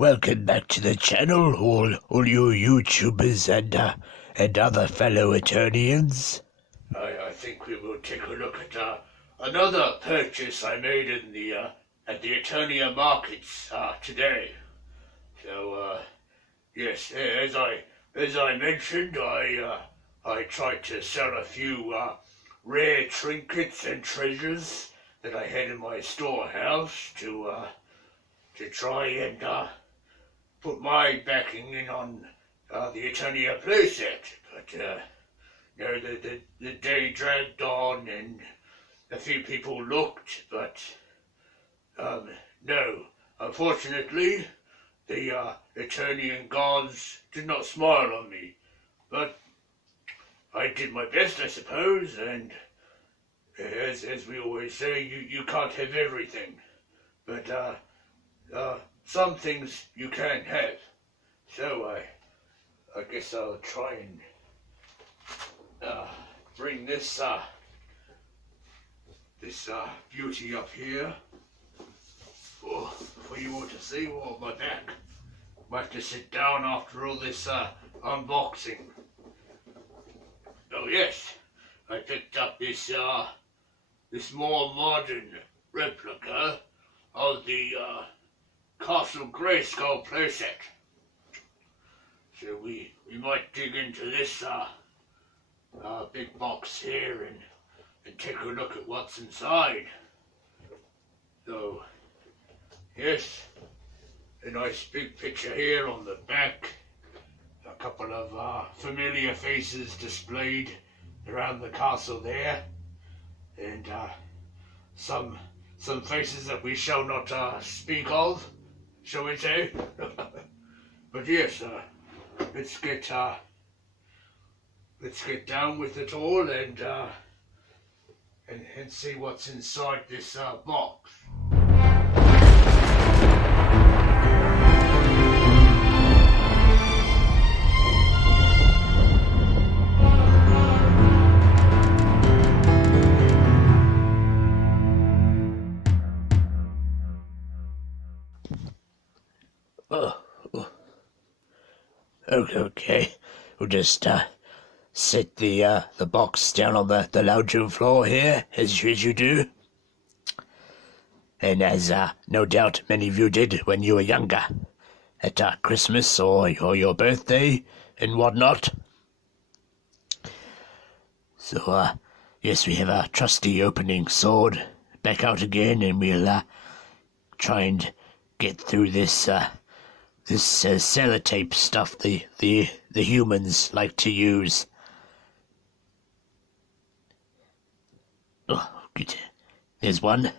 welcome back to the channel, all you YouTubers and other fellow Eternians. I think we will take a look at another purchase I made in the at the Eternia markets today. So yes, as I mentioned, I tried to sell a few rare trinkets and treasures that I had in my storehouse to try and put my backing in on the Eternia playset. But the day dragged on and a few people looked, but no, unfortunately the Eternian gods did not smile on me. But I did my best, I suppose, and as we always say, you can't have everything, but some things you can have. So I guess I'll try and bring this beauty up here for you all to see. Oh, my back. I have to sit down after all this unboxing. Oh yes, I picked up this more modern replica of the Castle Grayskull playset. So we might dig into this big box here and take a look at what's inside. So yes, a nice big picture here on the back. A couple of familiar faces displayed around the castle there, and some faces that we shall not speak of, shall we say? But yes, let's get down with it all and see what's inside this box. Okay, we'll just set the box down on the lounging floor here, as you do. And as no doubt many of you did when you were younger, at Christmas or your birthday and whatnot. So yes, we have our trusty opening sword back out again, and we'll try and get through this sellotape stuff the humans like to use. Oh, good. There's one.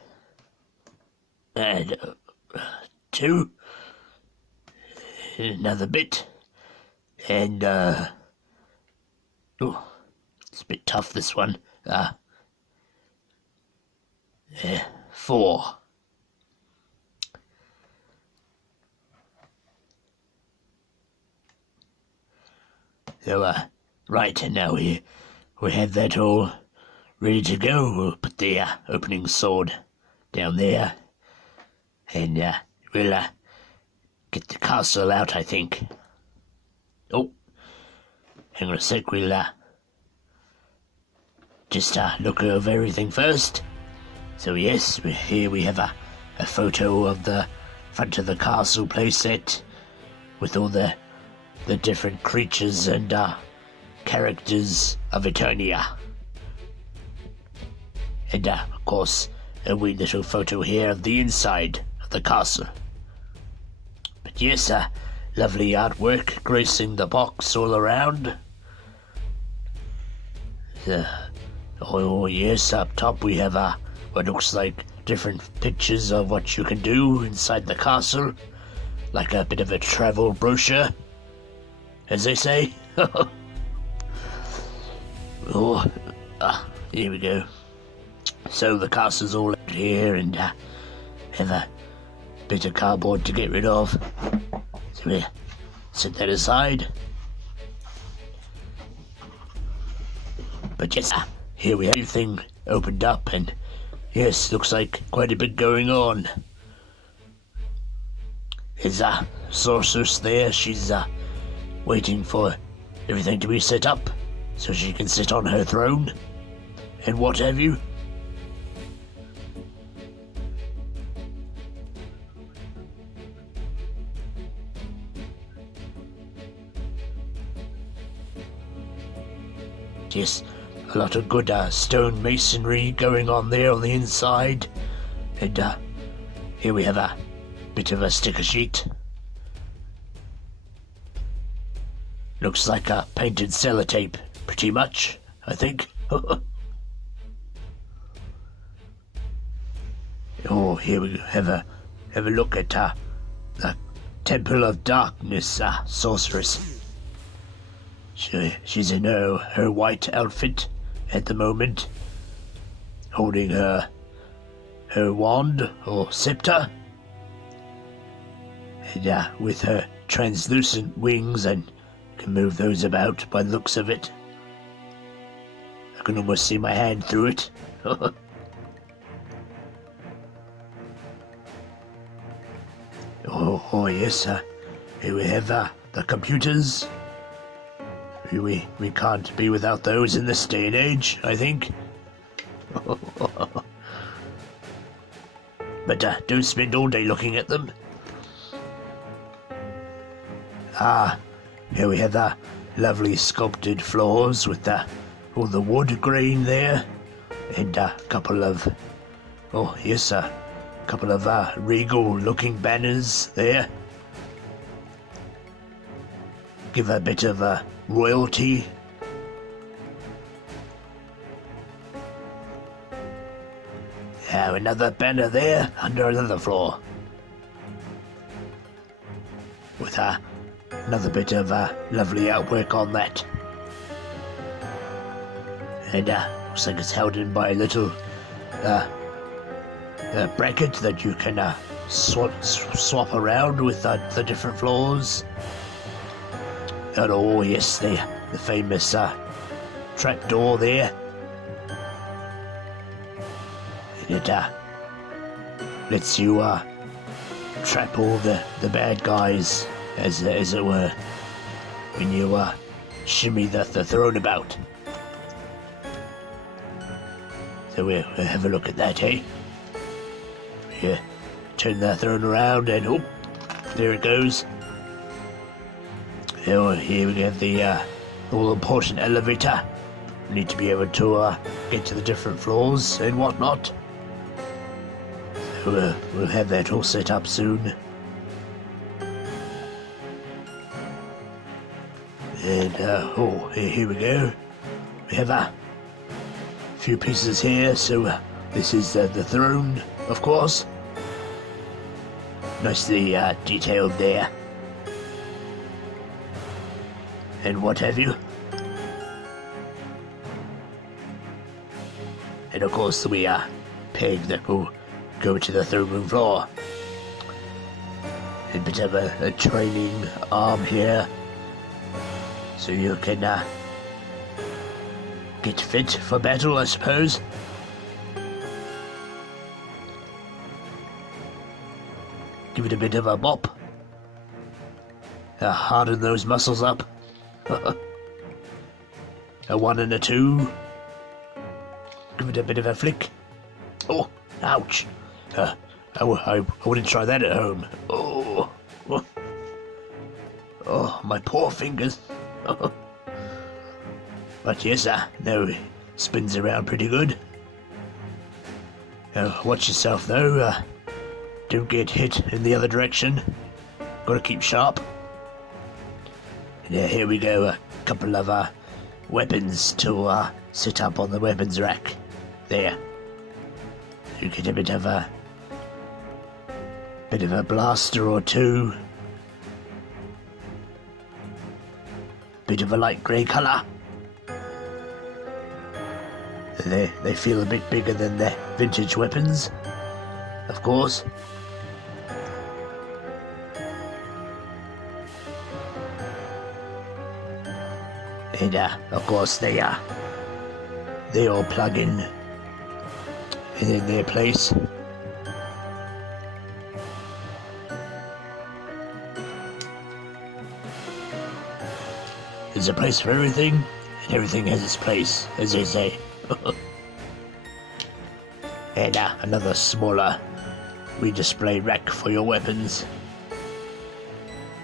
And two. Another bit. And oh, it's a bit tough, this one. 4. So, right, and now we have that all ready to go. We'll put the opening sword down there, and we'll get the castle out, I think. Oh, hang on a sec, we'll just look over everything first. So yes, here we have a photo of the front of the castle playset with all the different creatures and characters of Eternia. And of course, a wee little photo here of the inside of the castle. But yes, lovely artwork gracing the box all around. Oh yes, up top we have what looks like different pictures of what you can do inside the castle, like a bit of a travel brochure, as they say. Oh, here we go. So the castle's all here, and have a bit of cardboard to get rid of. So we set that aside. But yes, here we have everything opened up, and yes, looks like quite a bit going on. Is sorceress there. She's waiting for everything to be set up so she can sit on her throne and what have you. Yes, a lot of good stone masonry going on there on the inside. And here we have a bit of a sticker sheet. Looks like a painted sellotape, pretty much, I think. Oh, here we have a look at the Temple of Darkness sorceress. She's in her white outfit at the moment, holding her wand or scepter, and with her translucent wings, and can move those about by the looks of it. I can almost see my hand through it. Oh yes, here we have the computers. We can't be without those in this day and age, I think. But don't spend all day looking at them. Here we have the lovely sculpted floors with all the wood grain there, and a couple of regal looking banners there. Give a bit of royalty. Another banner there under another floor, with another bit of lovely artwork on that. And looks like it's held in by a little bracket that you can swap around with the different floors. And oh yes, the famous trapdoor there. It lets you trap all the bad guys, as it were, when you shimmy the throne about. So we'll have a look at that, eh? Yeah, turn the throne around and oh, there it goes. Oh, here we have the all-important elevator. We need to be able to get to the different floors and whatnot. So we'll have that all set up soon. And here we go. We have a few pieces here. So this is the throne, of course. Nicely detailed there. And what have you. And of course we peg that will go to the throne room floor. A bit of a training arm here, so you can get fit for battle, I suppose. Give it a bit of a mop. Harden those muscles up. A 1 and a 2. Give it a bit of a flick. Oh, ouch. I wouldn't try that at home. Oh, my poor fingers. But yes, no, it spins around pretty good. Watch yourself though. Don't get hit in the other direction. Gotta keep sharp. Yeah, here we go. A couple of weapons to sit up on the weapons rack. There. You get a bit of a blaster or two. Bit of a light grey colour. They feel a bit bigger than the vintage weapons, of course. And of course they all plug in their place. there's a place for everything, and everything has its place, as they say. And another smaller redisplay rack for your weapons.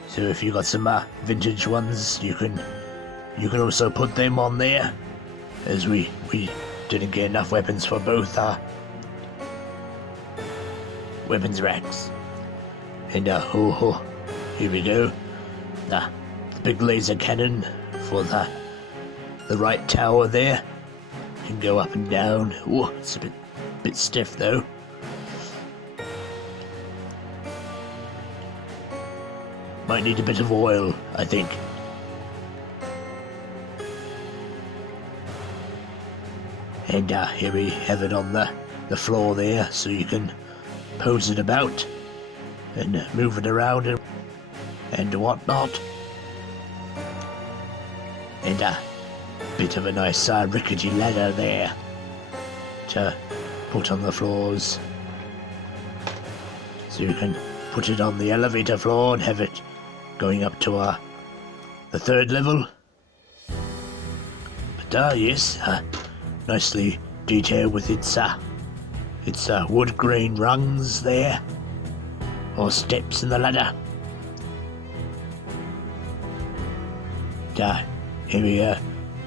So if you got some vintage ones, you can also put them on there, as we didn't get enough weapons for both weapons racks. And here we go. The big laser cannon for the right tower there. You can go up and down. Oh, it's a bit stiff though. Might need a bit of oil, I think. And here we have it on the floor there, so you can pose it about and move it around and whatnot. And a bit of a nice rickety ladder there to put on the floors, so you can put it on the elevator floor and have it going up to the 3rd level. But yes, nicely detailed with its wood grain rungs there, or steps in the ladder. Here we are,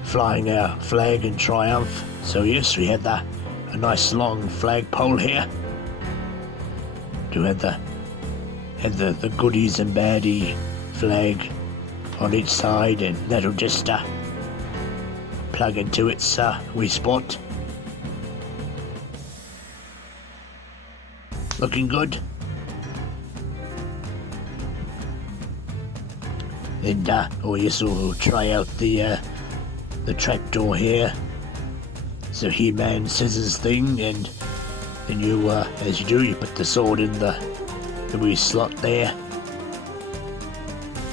flying our flag in triumph. So yes, we had a nice long flagpole here to have the goodies and baddie flag on each side, and that'll just plug into its wee spot. Looking good. And oh yes, we'll try out the trapdoor here. So He-Man scissors thing, and then you, as you do, you put the sword in the wee slot there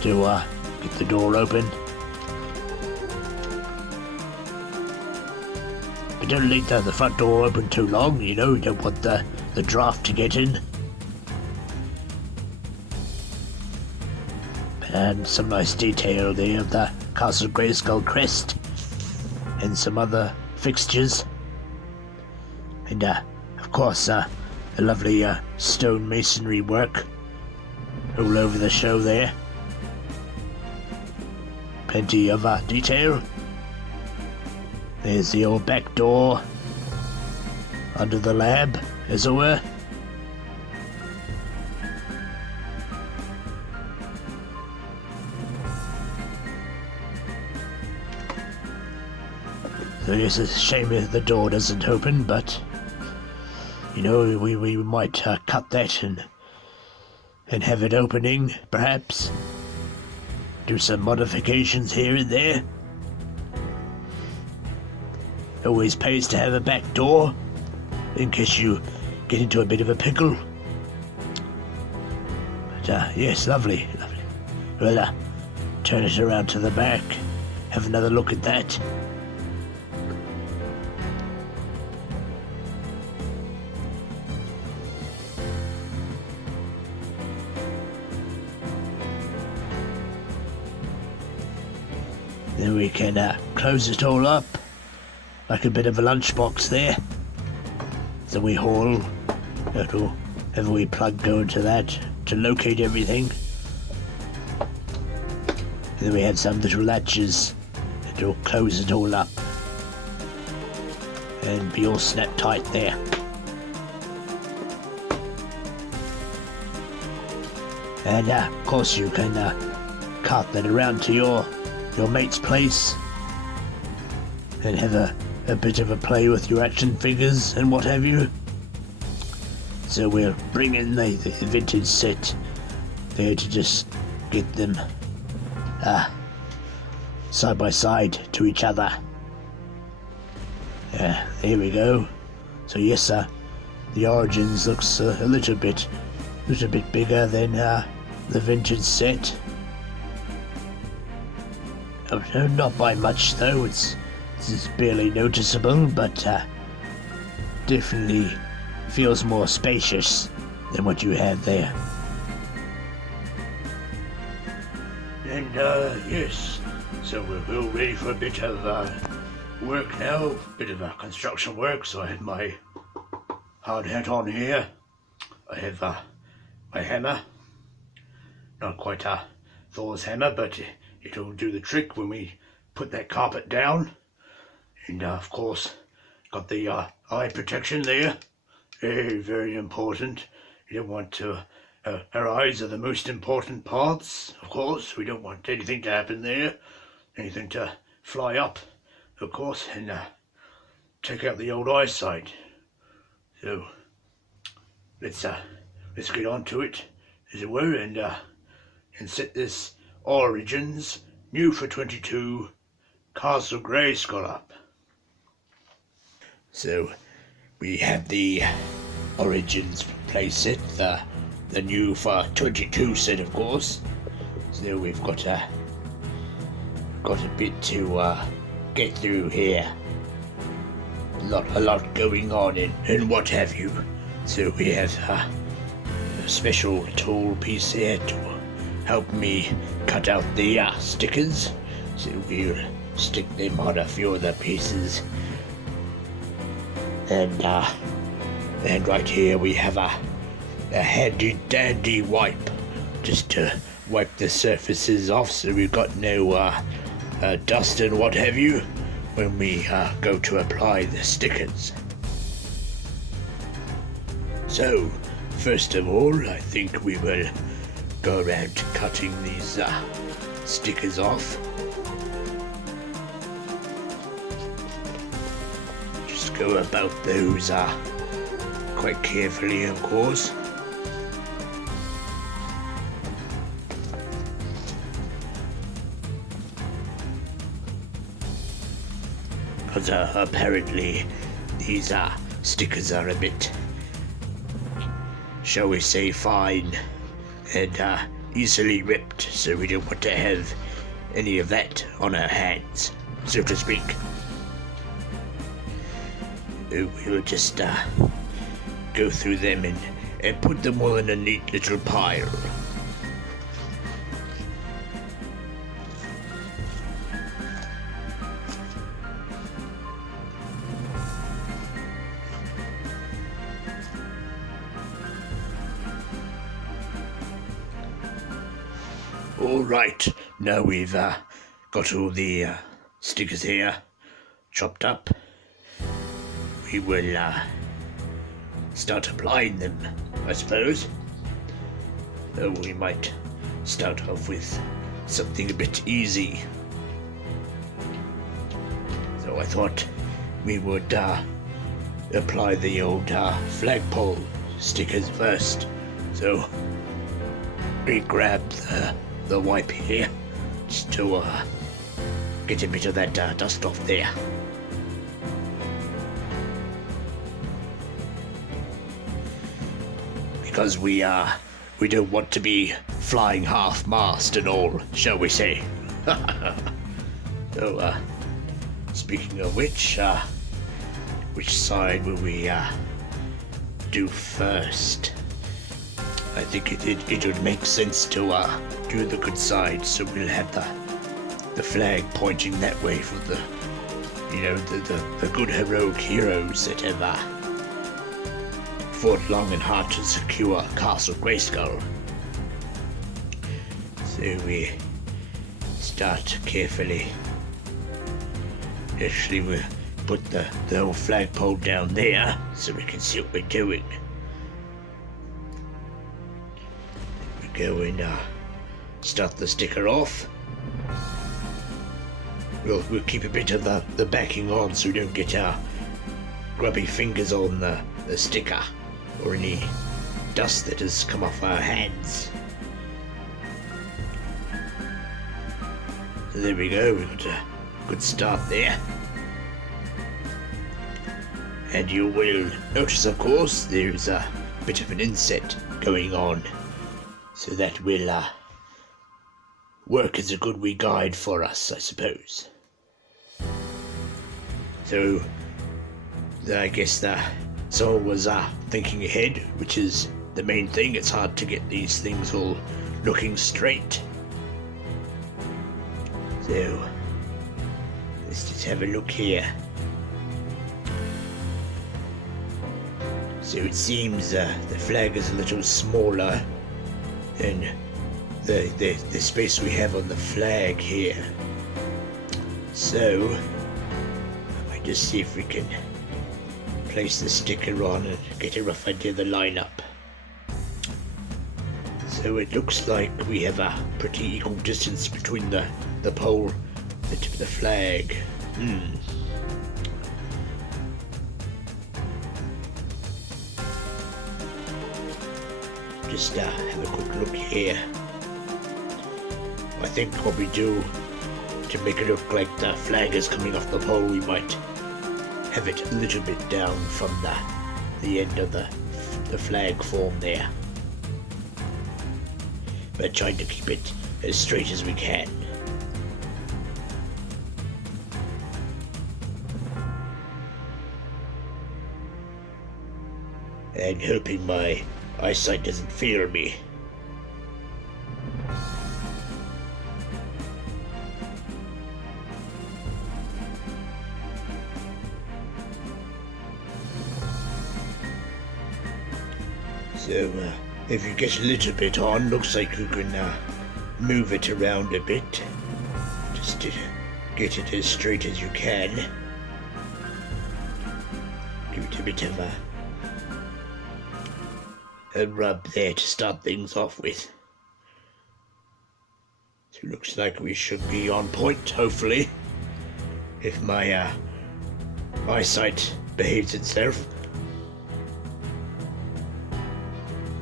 to get the door open. But don't leave the front door open too long, you know, you don't want the draft to get in. And some nice detail there of the Castle Grayskull crest and some other fixtures. And of course a lovely stone masonry work all over the show there. Plenty of detail. There's the old back door under the lab, as it were. So it's a shame if the door doesn't open, but you know, we might cut that and have it opening, perhaps. Do some modifications here and there. Always pays to have a back door, in case you get into a bit of a pickle. But yes, lovely. Well, turn it around to the back, have another look at that. Then we can close it all up, like a bit of a lunchbox there. So we haul, it'll have a wee plug go into that to locate everything. And then we had some little latches that'll close it all up and be all snap tight there. And of course you can cart that around to your mate's place and have a bit of a play with your action figures and what have you. So we'll bring in the vintage set there to just get them side by side to each other. There we go. So yes, the Origins looks a little bit bigger than the vintage set. Not by much though, it's barely noticeable, but definitely feels more spacious than what you have there. And yes, So we're all ready for a bit of work now, bit of construction work. So I have my hard hat on here. I have my hammer, not quite Thor's hammer, but it'll do the trick when we put that carpet down. And of course, got the eye protection there. Very, very important. You don't want to. Our eyes are the most important parts, of course. We don't want anything to happen there, anything to fly up, of course, and take out the old eyesight. So let's get on to it, as it were, and set this Origins new for 22 Castle Grayskull up. So we have the Origins playset, the new for 22 set, of course. So we've got a bit to get through here. A lot going on and what have you. So we have a special tool piece here to help me cut out the stickers. So we'll stick them on a few of the pieces. And right here we have a handy dandy wipe, just to wipe the surfaces off so we've got no dust and what have you when we go to apply the stickers. So first of all, I think we will go around cutting these stickers off. Just go about those quite carefully, of course. Because apparently these stickers are a bit, shall we say, fine and easily ripped, so we don't want to have any of that on our hands, so to speak. We'll just go through them and put them all in a neat little pile. Alright, now we've got all the stickers here chopped up. We will start applying them, I suppose. We might start off with something a bit easy. So I thought we would apply the old flagpole stickers first. So we grab the wipe here just to get a bit of that dust off there. Because we don't want to be flying half-mast and all, shall we say. So, speaking of which side will we do first? I think it would make sense to do the good side, so we'll have the flag pointing that way for the good heroic heroes that have fought long and hard to secure Castle Grayskull. So we start carefully. Actually, we'll put the whole flagpole down there so we can see what we're doing. We go and start the sticker off. We'll keep a bit of the backing on so we don't get our grubby fingers on the sticker or any dust that has come off our hands. So there we go, we've got a good start there. And you will notice, of course, there's a bit of an inset going on, so that will work as a good wee guide for us, I suppose. So I guess someone was thinking ahead, which is the main thing. It's hard to get these things all looking straight. So, let's just have a look here. So it seems the flag is a little smaller than the space we have on the flag here. So, I might just see if we can place the sticker on and get a rough idea of the lineup. So it looks like we have a pretty equal distance between the pole and the tip of the flag. Just have a quick look here. I think what we do to make it look like the flag is coming off the pole, we might have it a little bit down from the end of the flag form there. We're trying to keep it as straight as we can. And hoping my eyesight doesn't fail me. So, if you get a little bit on, looks like you can move it around a bit, just to get it as straight as you can. Give it a bit of a rub there to start things off with. So it looks like we should be on point, hopefully, if my eyesight behaves itself.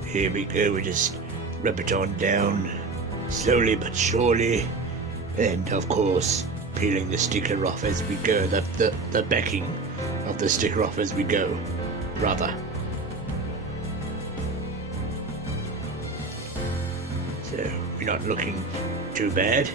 Here we go, we just rub it on down, slowly but surely, and of course peeling the sticker off as we go, the backing of the sticker off as we go, rather. So we're not looking too bad.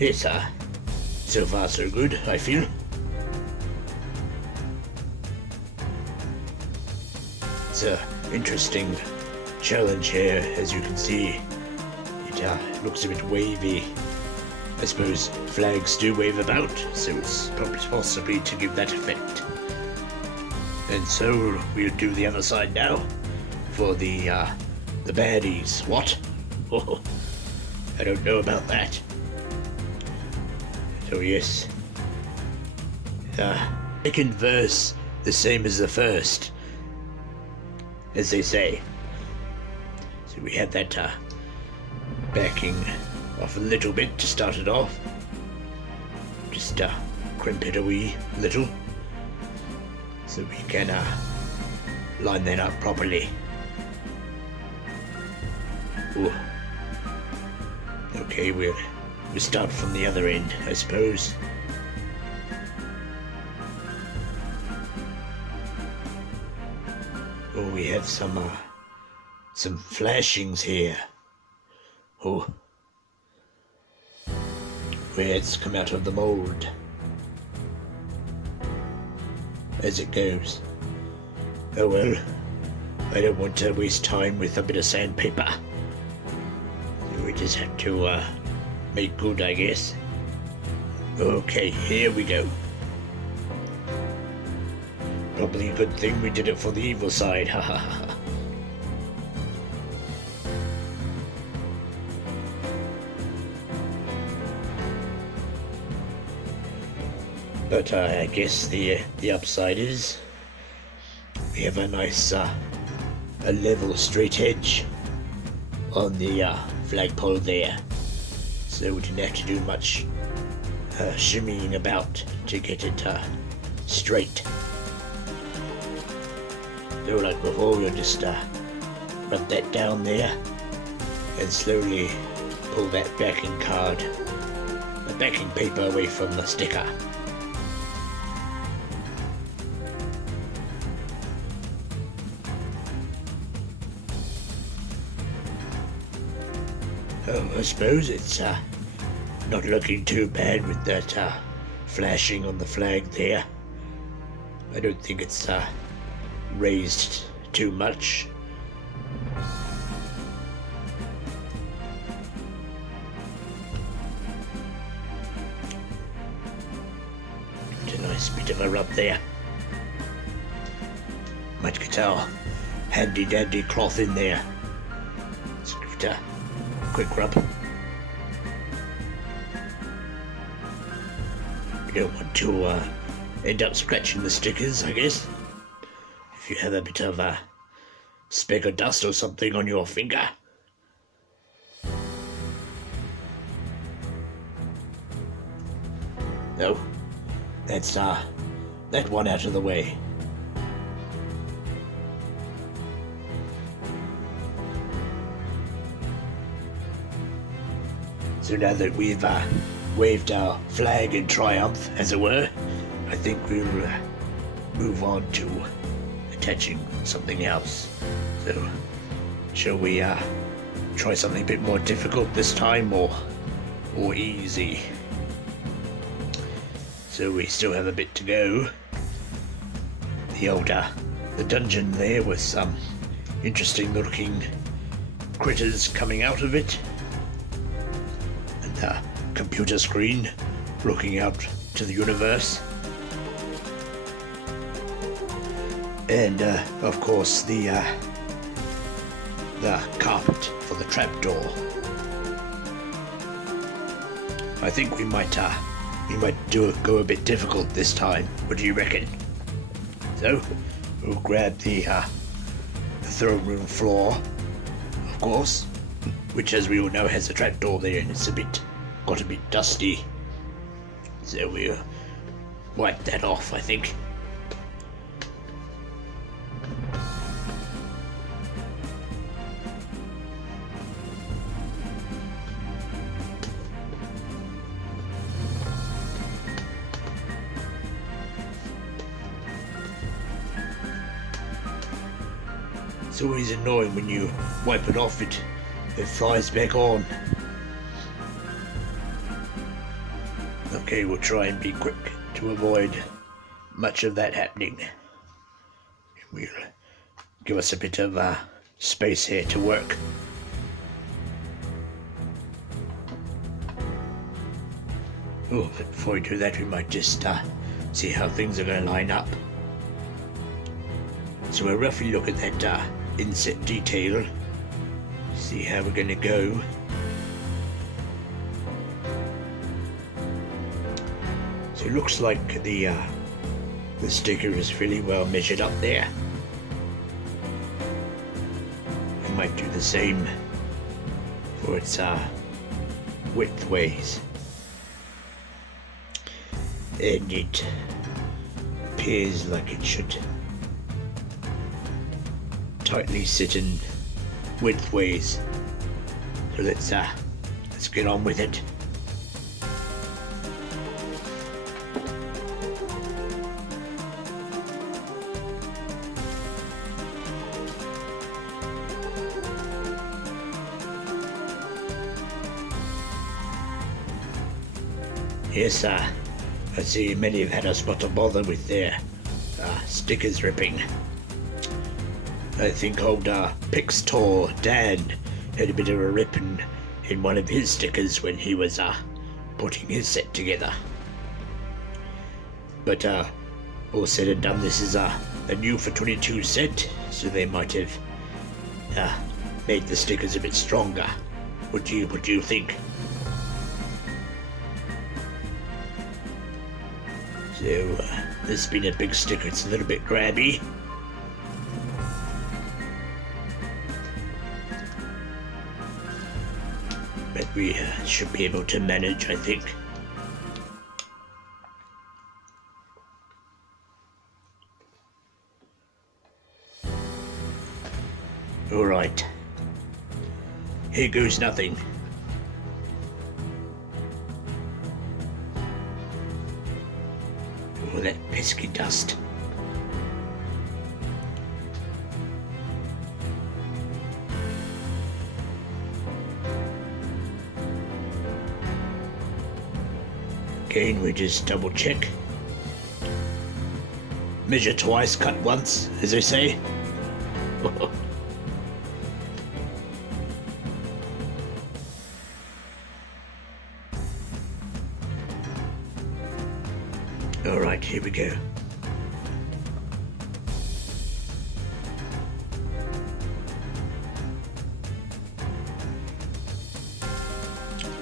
Yes, so far so good, I feel. It's an interesting challenge here, as you can see. It looks a bit wavy. I suppose flags do wave about, so it's probably possibly to give that effect. And so we'll do the other side now for the baddies. What? Oh, I don't know about that. So yes, second verse the same as the first, as they say. So we had that backing off a little bit to start it off. Just crimp it a wee little, so we can line that up properly. Ooh. Okay, we start from the other end, I suppose. Oh, we have some flashings here. Oh, where it's come out of the mold, as it goes. Oh well, I don't want to waste time with a bit of sandpaper. We just have to make good, I guess. Okay, here we go. Probably a good thing we did it for the evil side, ha ha ha. But I guess the upside is we have a nice a level straight edge on the flagpole there. So we didn't have to do much shimmying about to get it straight. So like before, we'll just rub that down there and slowly pull that backing card, the backing paper away from the sticker. Oh, I suppose it's not looking too bad with that flashing on the flag there. I don't think it's raised too much. It's a nice bit of a rub there. Might get our handy dandy cloth in there. Let's give it a quick rub. You don't want to end up scratching the stickers, I guess. If you have a bit of a speck of dust or something on your finger. Oh, that's that one out of the way. So now that we've waved our flag in triumph, as it were, I think we'll move on to attaching something else. So, shall we try something a bit more difficult this time, or easy? So we still have a bit to go. The dungeon there with some interesting looking critters coming out of it. The computer screen looking out to the universe, and of course the carpet for the trapdoor. I think we might go a bit difficult this time. What do you reckon? So we'll grab the throne room floor, of course, which, as we all know, has a trapdoor there, and it's got a bit dusty, so we'll wipe that off, I think. It's always annoying when you wipe it off, it flies back on. Okay, we'll try and be quick to avoid much of that happening. We'll give us a bit of space here to work. Oh, but before we do that, we might just see how things are going to line up. So we'll roughly look at that inset detail, see how we're going to go. So it looks like the sticker is really well measured up there. We might do the same for its widthways. And it appears like it should tightly sit in widthways. So let's get on with it. Yes, I see many have had a spot of bother with their stickers ripping. I think old Pixtor Dan had a bit of a rip in one of his stickers when he was putting his set together. But all said and done, this is a new for 22 set, so they might have made the stickers a bit stronger. What do you think? So this being a big sticker, it's a little bit grabby. But we should be able to manage, I think. Alright. Here goes nothing. Oh, that pesky dust. Again, we just double check. Measure twice, cut once, as they say. Alright, here we go.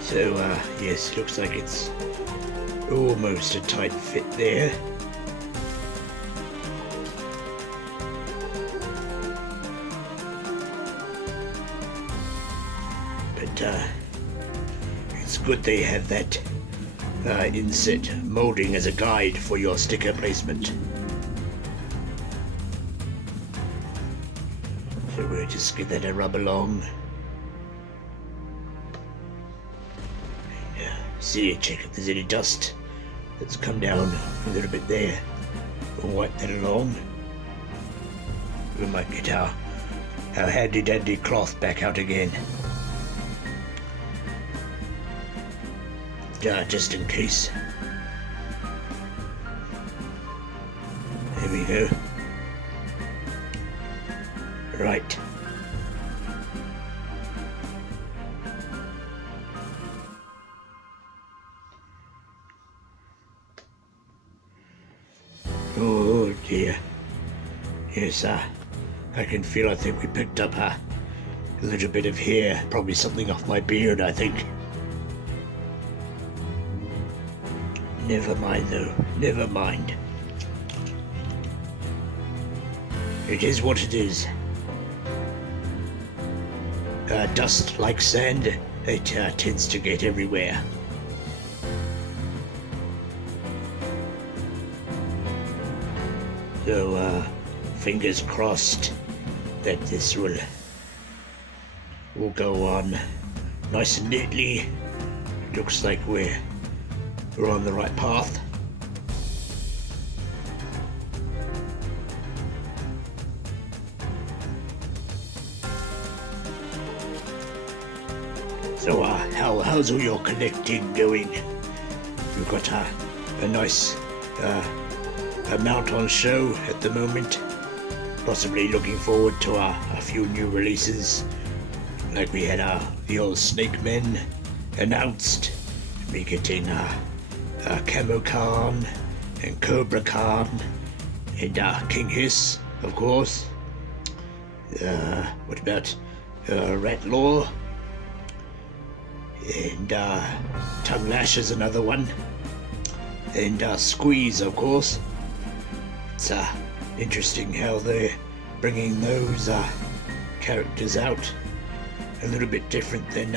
So, yes, looks like it's almost a tight fit there. But, it's good they have that inset molding as a guide for your sticker placement. So we'll just give that a rub along. See, check if there's any dust that's come down a little bit there. We'll wipe that along. We might get our handy dandy cloth back out again. Just in case. There we go. Right. Oh dear. Yes, I can feel, I think we picked up a little bit of hair. Probably something off my beard, I think. Never mind though, never mind. It is what it is. Dust, like sand, it tends to get everywhere. So, fingers crossed that this will go on nice and neatly. Looks like we're on the right path. So, how's all your collecting going? You've got a nice amount on show at the moment. Possibly looking forward to a few new releases. Like we had the old Snake Men announced. We're getting Camo Khan and Cobra Khan and King Hiss, of course. What about Rat Law? And Tongue Lash is another one. And Squeeze, of course. It's interesting how they're bringing those characters out a little bit different than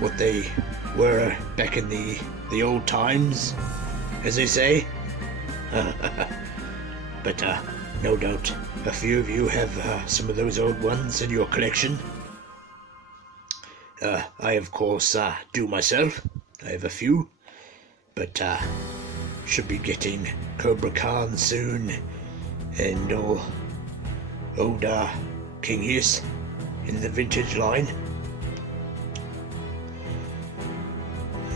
what they were back in the old times, as they say. But no doubt a few of you have some of those old ones in your collection. I of course do myself. I have a few, but should be getting Cobra Khan soon, and old King Hiss in the vintage line.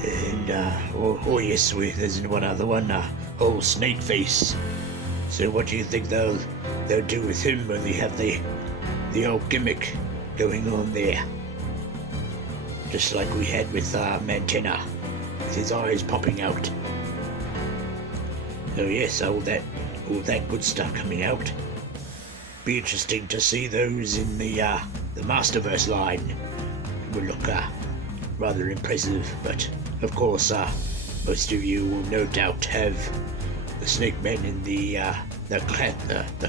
And oh yes, there's one other one, old Snake Face. So what do you think they'll do with him when they have the old gimmick going on there? Just like we had with Mantenna, with his eyes popping out. So yes, all that good stuff coming out. Be interesting to see those in the Masterverse line. It will look rather impressive, but of course most of you will no doubt have the Snake Men in the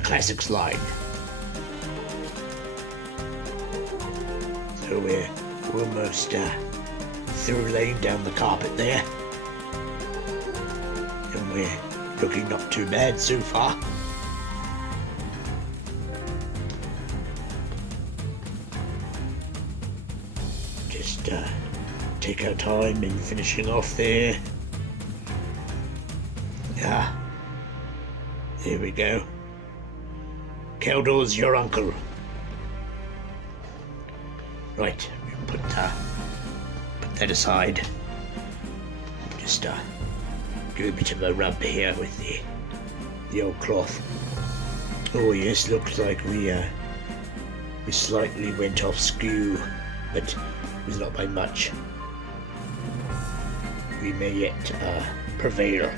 Classics line. So we're almost through laying down the carpet there, and we're looking not too bad so far. Just take our time in finishing off there. There we go. Keldor's your uncle. Right, we put that aside. Just do a bit of a rub here with the old cloth. Oh yes, looks like we slightly went off skew, but it was not by much. We may yet prevail.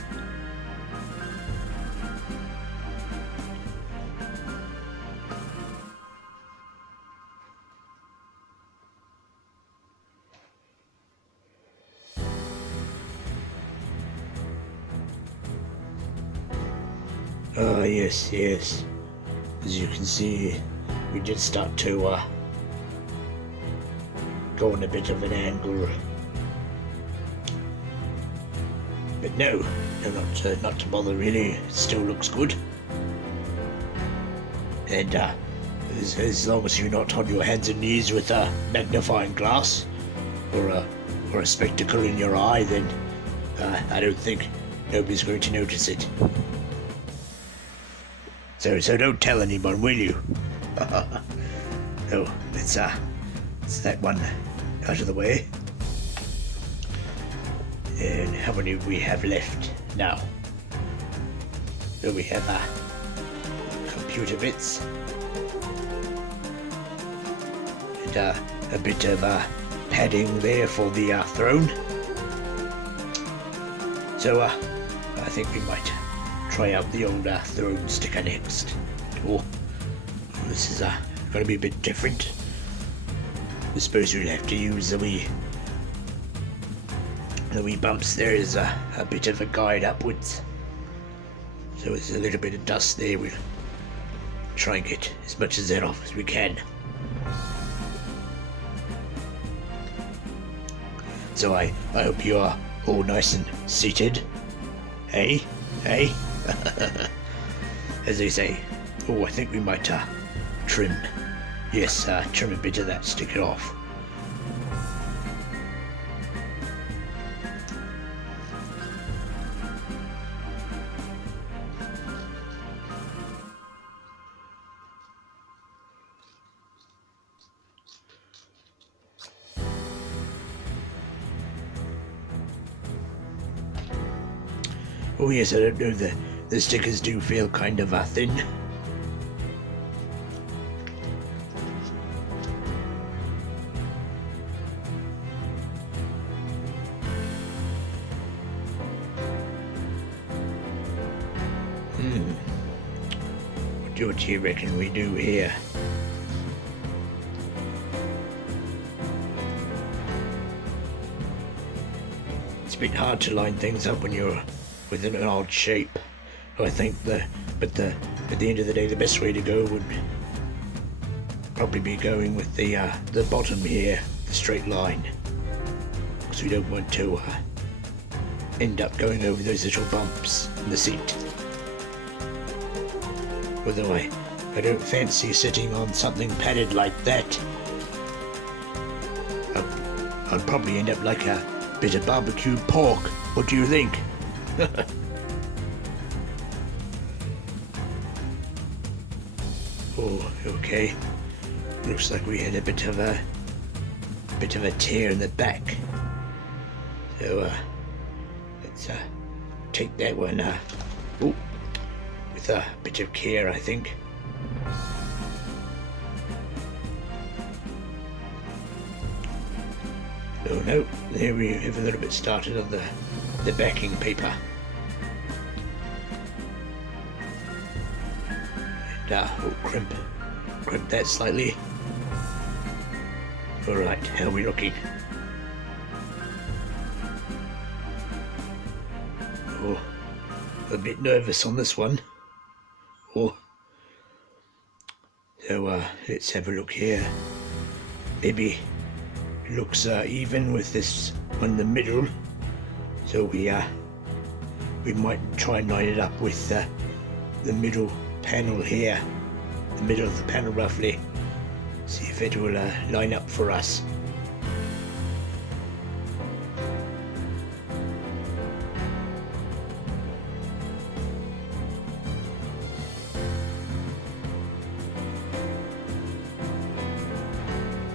Yes, yes. As you can see, we did start to go on a bit of an angle. But no, not to bother really. It still looks good. And as long as you're not on your hands and knees with a magnifying glass or a spectacle in your eye, then I don't think nobody's going to notice it. So don't tell anyone, will you? Oh, it's that one out of the way. And how many we have left now? So we have computer bits and a bit of padding there for the throne. So I think we might try out the old throne sticker next. Oh, this is going to be a bit different. I suppose we'll have to use the wee bumps there as a bit of a guide upwards. So there's a little bit of dust there. We'll try and get as much of that off as we can. So I hope you are all nice and seated. Hey? As they say. Oh, I think we might trim. Yes, trim a bit of that, stick it off. Oh yes, I don't know, the stickers do feel kind of thin. What do you reckon we do here? It's a bit hard to line things up when you're within an odd shape. I think at the end of the day, the best way to go would probably be going with the bottom here, the straight line, because we don't want to end up going over those little bumps in the seat. Although I don't fancy sitting on something padded like that. I'd probably end up like a bit of barbecued pork. What do you think? Oh, okay. Looks like we had a bit of a tear in the back. So let's take that one with a bit of care, I think. Oh no, there we have a little bit started on the backing paper. And crimp that slightly. Alright, how are we looking? Oh, a bit nervous on this one. Oh, so let's have a look here. Maybe it looks even with this one in the middle. So we might try and line it up with the middle panel here, the middle of the panel roughly. See if it will line up for us.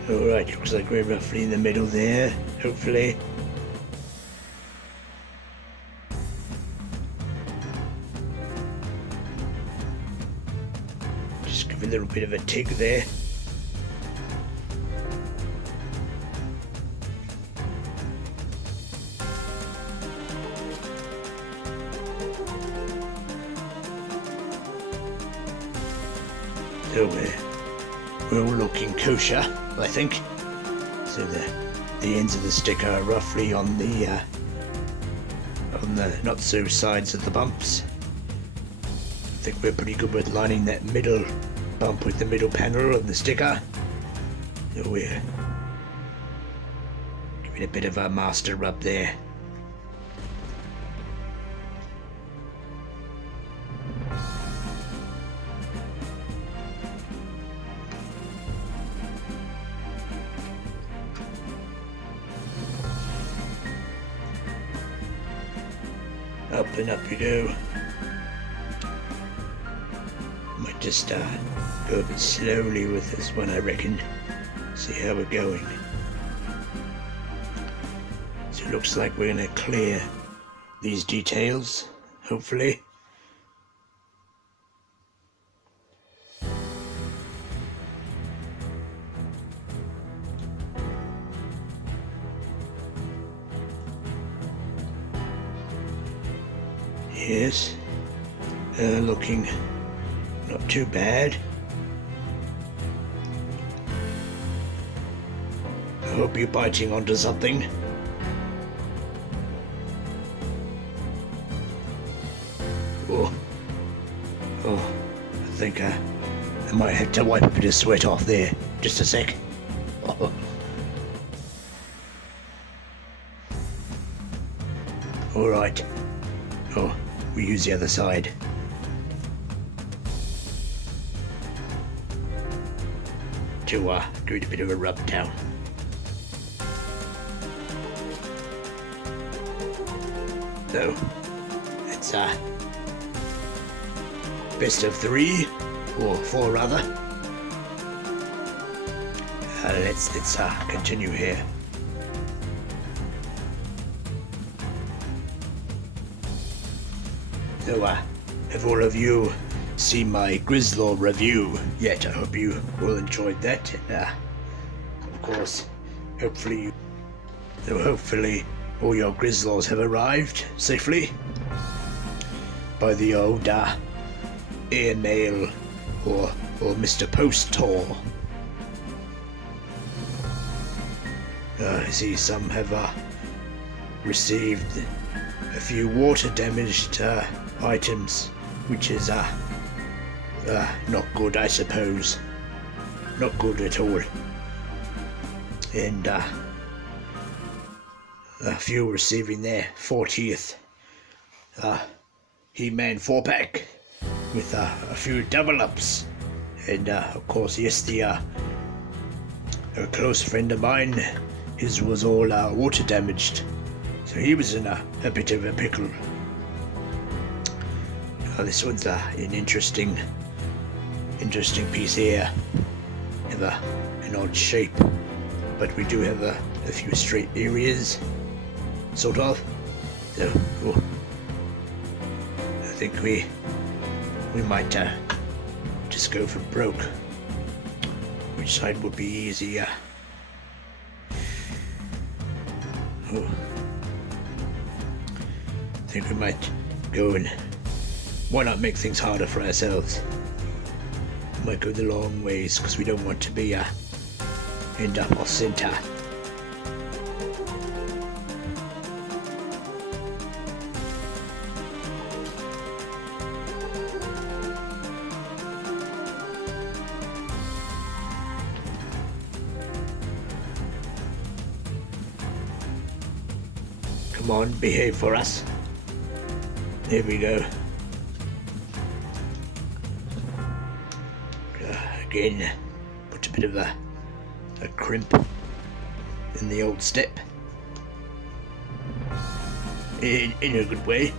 Alright, looks like we're roughly in the middle there, hopefully. Just give a little bit of a tig there. So we're all looking kosher, I think. So the ends of the stick are roughly on the not so sides of the bumps. I think we're pretty good with lining that middle bump with the middle panel of the sticker. So we're giving a bit of a master rub there. Up and up we go. Might just go a bit slowly with this one, I reckon. See how we're going. So it looks like we're going to clear these details, hopefully. Yes, looking not too bad. I hope you're biting onto something. Oh, I think I might have to wipe a bit of sweat off there. Just a sec. Oh. All right. Oh, we use the other side. To give it a bit of a rub down. So it's best of 3 or 4 rather. Let's continue here. So have all of you seen my Grizzlaw review yet? I hope you all enjoyed that, and of course hopefully all your Grizzlaws have arrived safely by the old airmail or Mr. Post Tour. I see some have received a few water damaged items, which is not good, I suppose. Not good at all. And a few receiving their 40th He-Man 4-pack with a few double-ups. And of course, yes, a close friend of mine, his was all water damaged, so he was in a bit of a pickle. This one's an interesting piece here. Have an odd shape, but we do have a few straight areas, sort of. So I think we might just go for broke. Which side would be easier? I think we might go and why not make things harder for ourselves? Might go the long ways because we don't want to be end up off center. Come on, behave for us. There we go. Again, put a bit of a crimp in the old step. In a good way.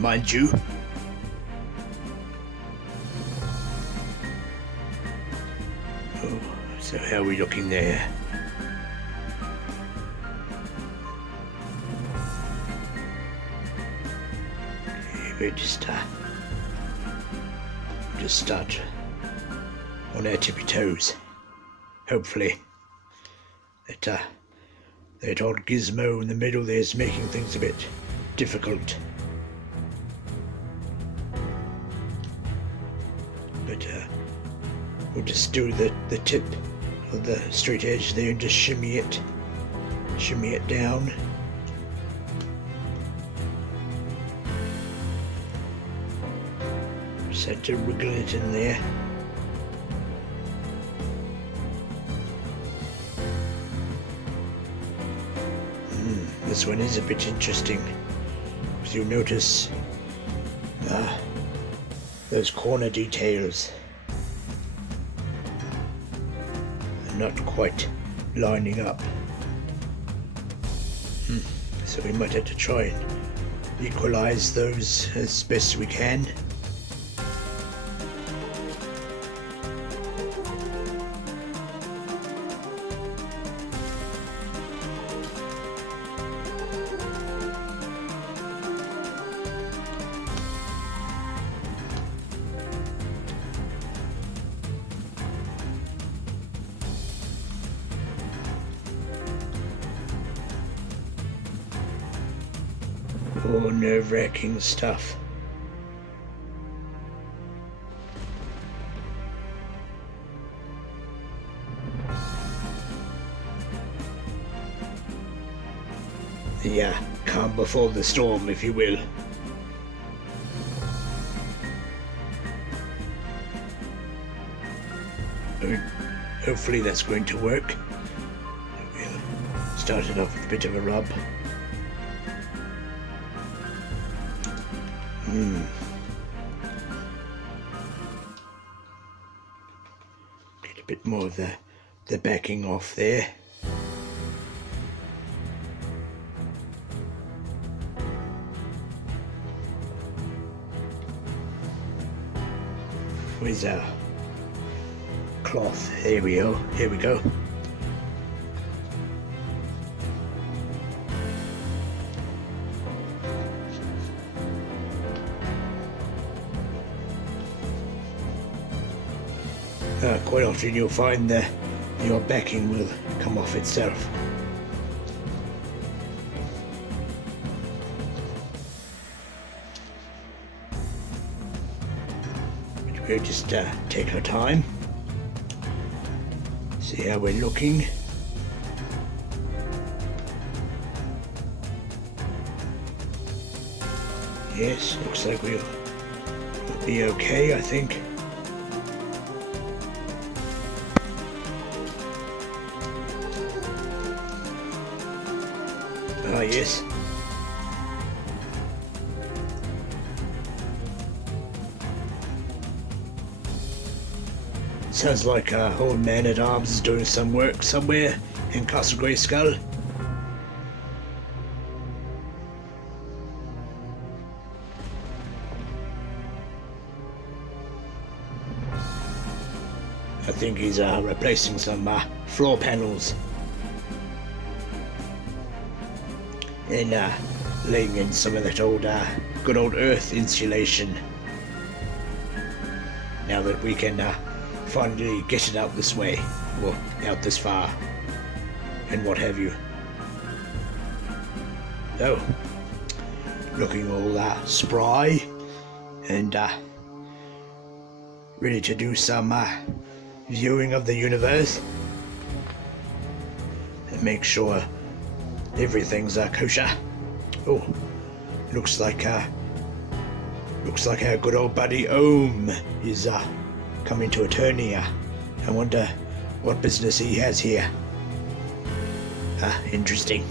Mind you. Oh, so how are we looking there? Okay, we're just just start on our tippy toes. Hopefully that old gizmo in the middle there is making things a bit difficult. But we'll just do the tip of the straight edge there and just shimmy it down. Just had to wiggle it in there. This one is a bit interesting, because you'll notice those corner details are not quite lining up. So we might have to try and equalize those as best we can. Oh, nerve-wracking stuff. The calm before the storm, if you will. Hopefully that's going to work. We'll start it off with a bit of a rub. Get a bit more of the backing off there. Where's our cloth? Here we go. Here we go. Quite often you'll find that your backing will come off itself. But we'll just take our time, see how we're looking. Yes, looks like we'll be okay, I think. Ah, yes. Sounds like our old man-at-arms is doing some work somewhere in Castle Grayskull. I think he's replacing some floor panels. And laying in some of that old, good old earth insulation. Now that we can finally get it out this way, or out this far, and what have you. So, looking all spry and ready to do some viewing of the universe and make sure everything's kosher. Oh, looks like our good old buddy Ohm is coming to a turn here. I wonder what business he has here. Interesting.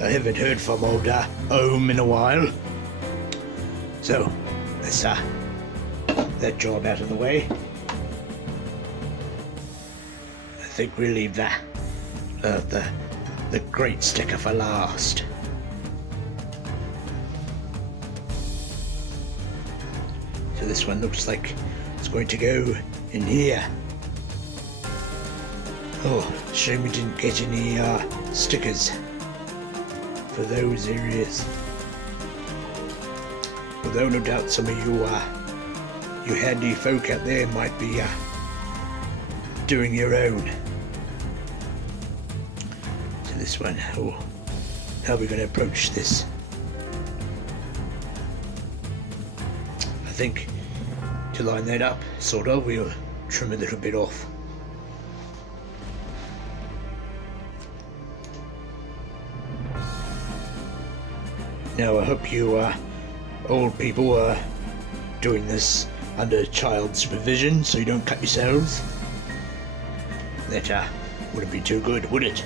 I haven't heard from old Ohm in a while, so let's that job out of the way. I think we'll leave the great sticker for last. So this one looks like it's going to go in here. Oh, shame we didn't get any stickers. for those areas. Although no doubt some of you handy folk out there might be doing your own. So this one, oh, how are we going to approach this? I think to line that up, sort of, we'll trim a little bit off. Now I hope you old people are doing this under child supervision so you don't cut yourselves. That wouldn't be too good, would it?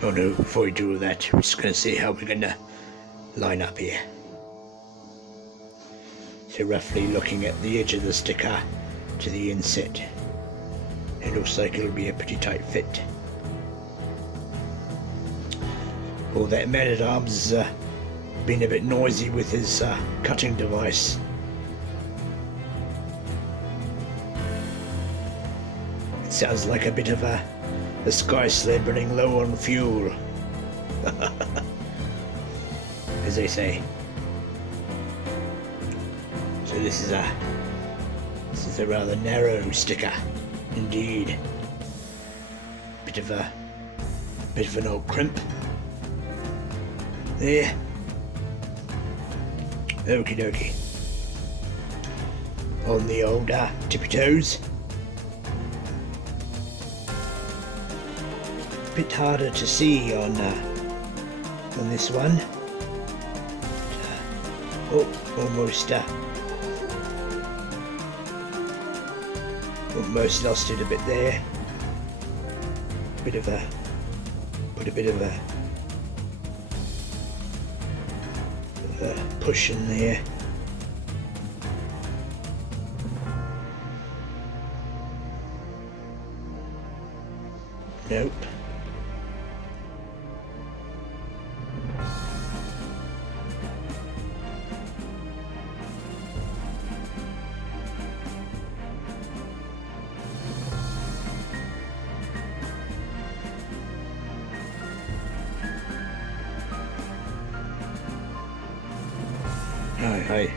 Oh no, before we do that, we're just going to see how we're going to line up here. So roughly looking at the edge of the sticker to the inset. It looks like it'll be a pretty tight fit. Oh, that man-at-arms has been a bit noisy with his cutting device. It sounds like a bit of a sky sled running low on fuel. As they say. So this is a rather narrow sticker, indeed. Bit of an old crimp. There. Okie dokie. On the old tippy toes. Bit harder to see on this one. Almost lost it a bit there. Put a bit of a push in there. Nope.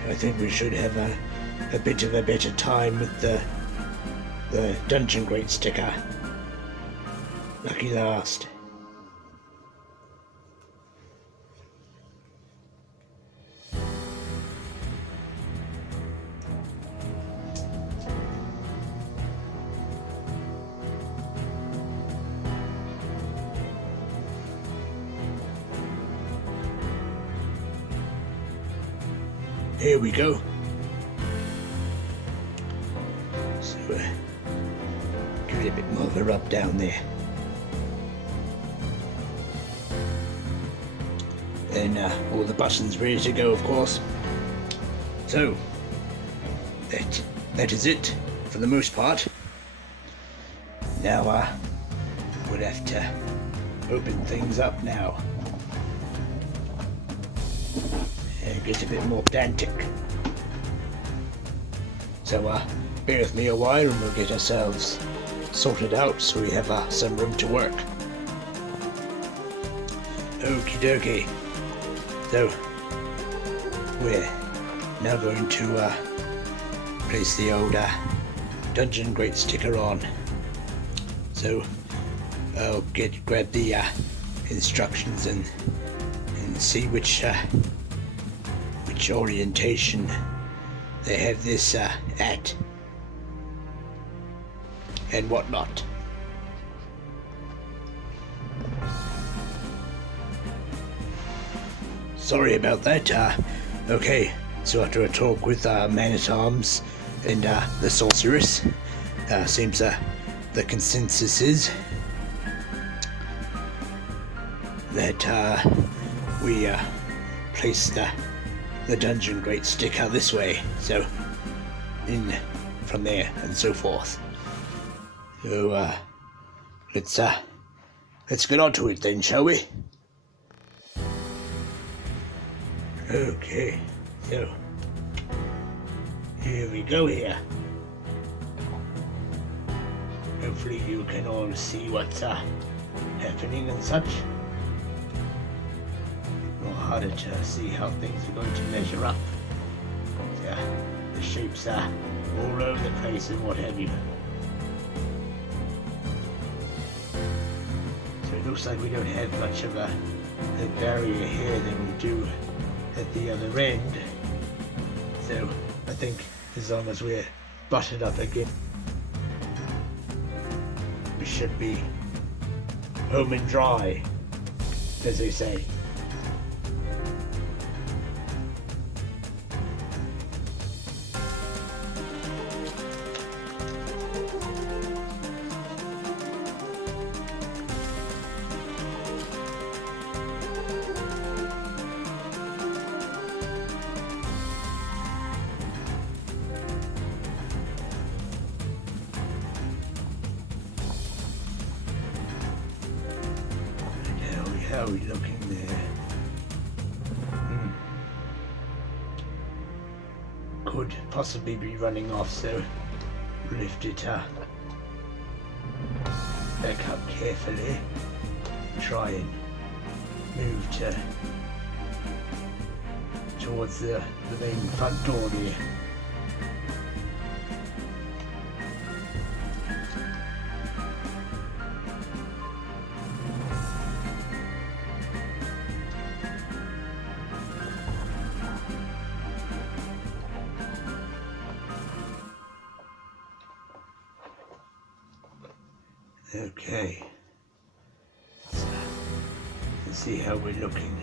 I think we should have a bit of a better time with the Dungeon Great sticker. Lucky last. Here we go. So give it a bit more of a rub down there. Then all the buttons ready to go, of course. So that is it for the most part. Now we'll have to open things up now. And get a bit more pedantic. So bear with me a while and we'll get ourselves sorted out so we have some room to work. Okie dokie. So we're now going to place the old Dungeon Great sticker on. So I'll grab the instructions and see which orientation they have this at and whatnot. Sorry about that. Okay, so after a talk with Man-at-Arms and the Sorceress, seems the consensus is that we place the Dungeon Great sticker this way, so in from there and so forth. So let's get on to it then, shall we? Okay, So here we go here. Hopefully you can all see what's happening and such. More harder to see how things are going to measure up. Yeah, the shapes are all over the place and what have you. So it looks like we don't have much of a barrier here than we do at the other end. So I think as long as we're buttoned up again, we should be home and dry, as they say. How are we looking there? Could possibly be running off, so lift it back up carefully and try and move towards the main front door there. Okay, let's see how we're looking.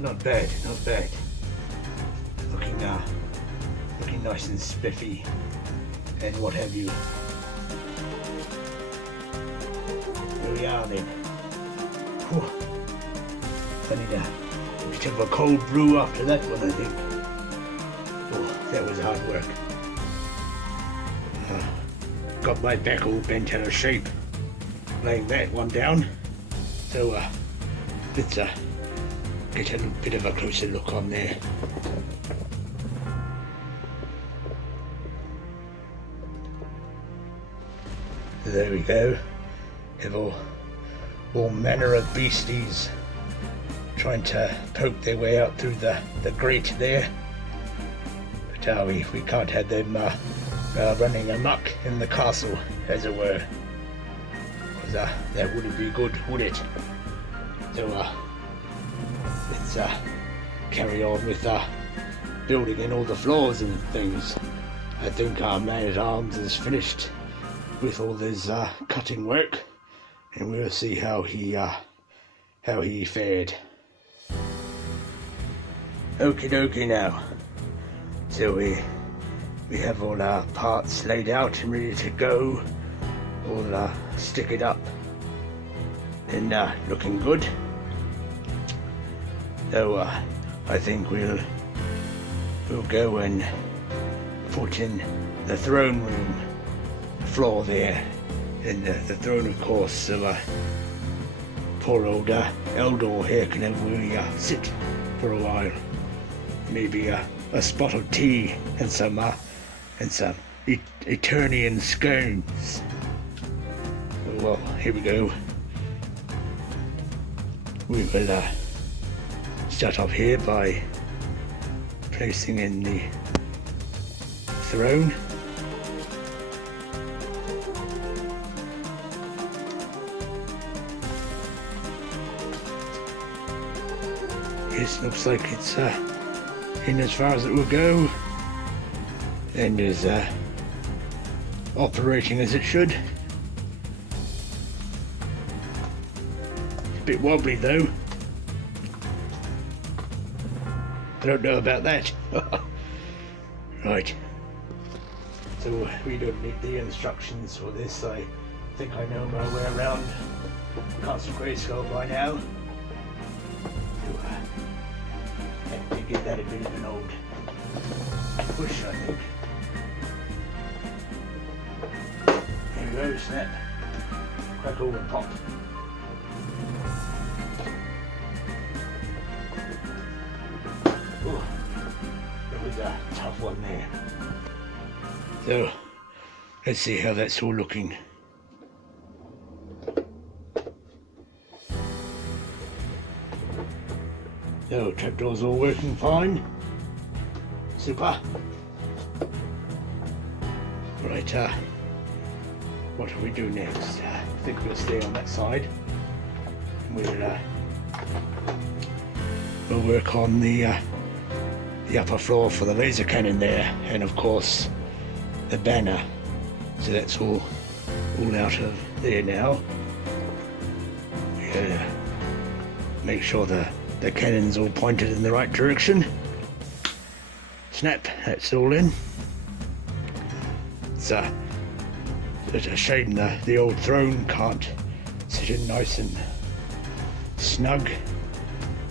Not bad, not bad. Looking nice and spiffy and what have you. Here we are then. Whew. I need a bit of a cold brew after that one, I think. Oh, that was hard work. Got my back all bent out of shape laying that one down. So let's get a bit of a closer look on there. There we go. Have all manner of beasties trying to poke their way out through the grate there. But we can't have them running amok in the castle, as it were. Because that wouldn't be good, would it? So let's carry on with building in all the floors and things. I think our man-at-arms is finished with all this cutting work, and we'll see how he fared. Okie dokie now. So we have all our parts laid out and ready to go, all stick up and looking good. So I think we'll go and put in the throne room floor there, and the throne, of course, so poor old Eldor here can have really sit for a while. Maybe a spot of tea and some Eternian scones. Well, here we go. We will start off here by placing in the throne. Yes, looks like it's in as far as it will go. Then there's operating as it should. It's a bit wobbly though. I don't know about that. Right. So we don't need the instructions for this. I think I know my way around Castle Grayskull by now. Have to give that a bit of an old push, I think. Here we go, snap. Crackle and pop. Ooh, that was a tough one there. So, let's see how that's all looking. So, trapdoor's all working fine. Super. Right, what do we do next? I think we'll stay on that side. We'll work on the upper floor for the laser cannon there, and of course the banner. So that's all out of there now. Yeah. Make sure the cannon's all pointed in the right direction. Snap, that's all in. It's a shame the old throne can't sit in nice and snug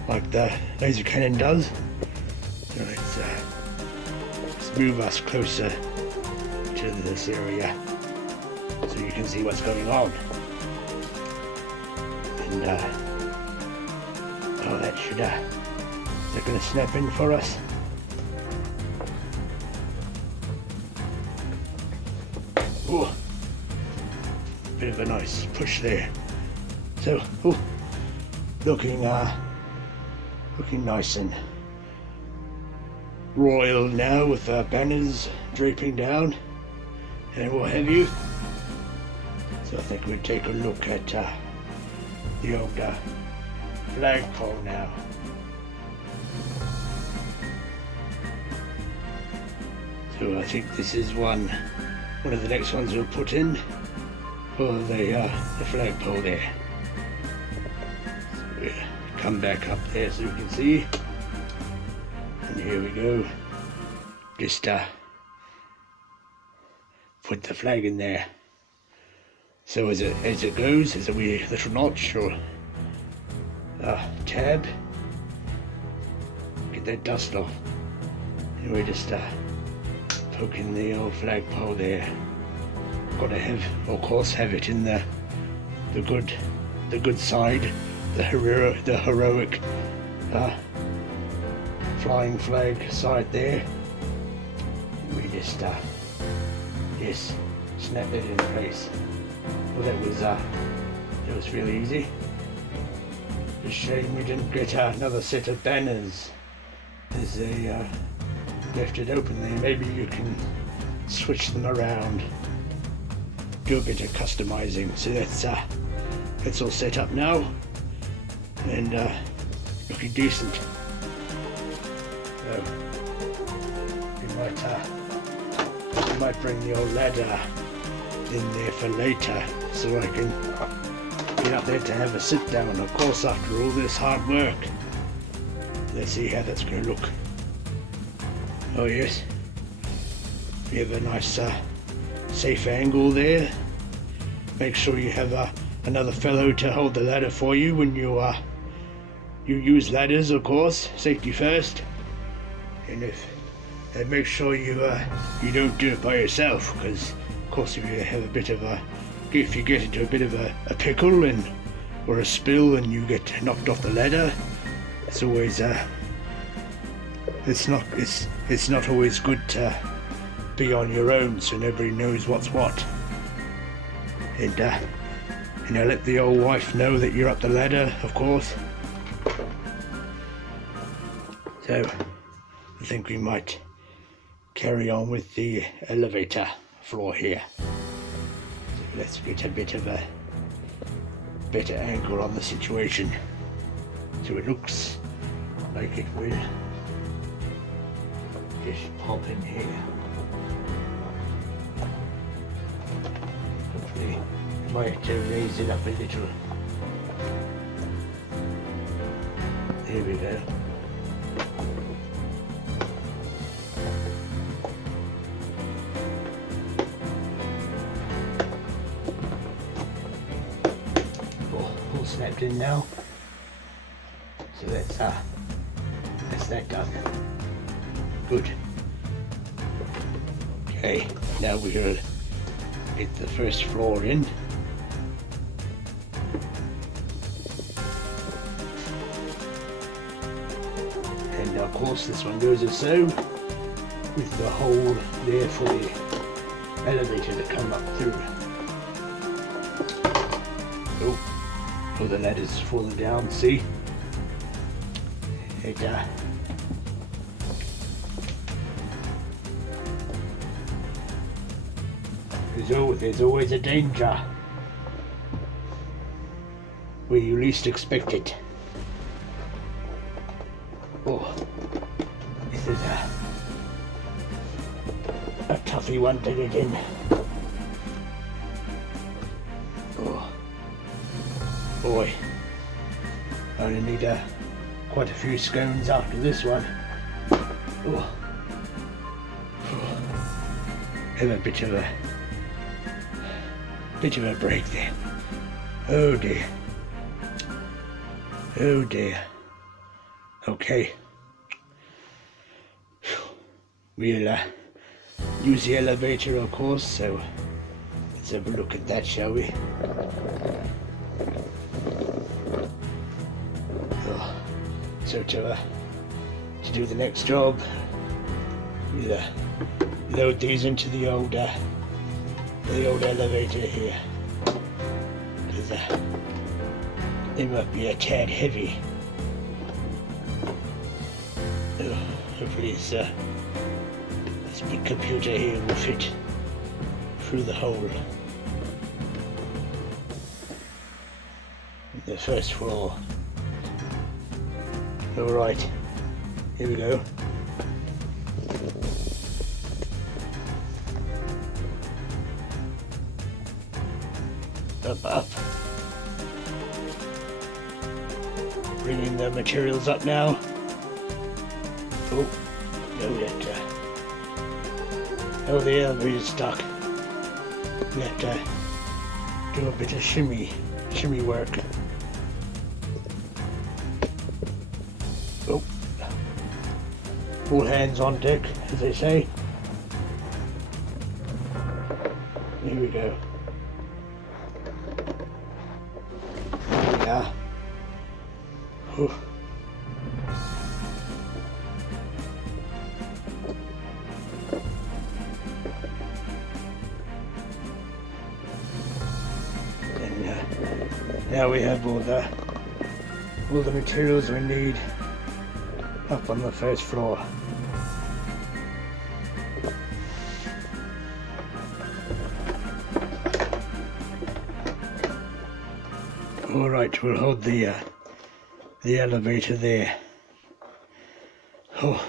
like the laser cannon does. So let's move us closer to this area so you can see what's going on. And oh, that should is that going to snap in for us? Oh, bit of a nice push there. So, oh, looking nice and royal now with banners draping down and what have you. So I think we'll take a look at the old flagpole now. So I think this is one of the next ones we'll put in for the flagpole there. So we'll come back up there so you can see. And here we go. Just put the flag in there. So as it goes, there's a wee little notch or tab. Get that dust off. And we just poking the old flagpole there. Got to of course have it in the good side, the heroic flying flag side there. We just snap it in place. Well, that was really easy. It's a shame we didn't get another set of banners as they left it open there. Maybe you can switch them around, do a bit of customizing. So that's all set up now and looking decent. So we might bring the old ladder in there for later so I can get up there to have a sit down. Of course, after all this hard work. Let's see how that's going to look. Oh yes, we have a nice safe angle there. Make sure you have another fellow to hold the ladder for you when you use ladders, of course. Safety first. And make sure you don't do it by yourself, because of course if you have if you get into a bit of a pickle or a spill and you get knocked off the ladder, it's always it's not always good to be on your own, so nobody knows what's what. And let the old wife know that you're up the ladder, of course. So I think we might carry on with the elevator floor here. So let's get a bit of a better angle on the situation. So it looks like it will just pop in here. Okay, might raise it up a little. There we go. All snapped in now. So that's that done. Good. Okay, now we're gonna get the first floor in. And of course this one goes as so, with the hole there for the elevator to come up through. Oh, the ladder's fallen down, see? It there's always a danger where you least expect it. Oh, this is a toughie one to get in. Oh, boy, I only need quite a few scones after this one. Oh, have a bit of a break there. Oh dear. Oh dear. Okay. We'll use the elevator, of course, so let's have a look at that, shall we? Oh, so to do the next job, we'll load these into the old elevator here, because they might be a tad heavy. Hopefully this big computer here will fit through the hole. The first floor. Alright, here we go. Up. Bringing the materials up now. Oh, no, oh, the elevator's stuck. We have to do a bit of shimmy work. Oh, all hands on deck, as they say. Here we go. Yeah. Whew. And now we have all the materials we need up on the first floor. All right, we'll hold the elevator there. Oh,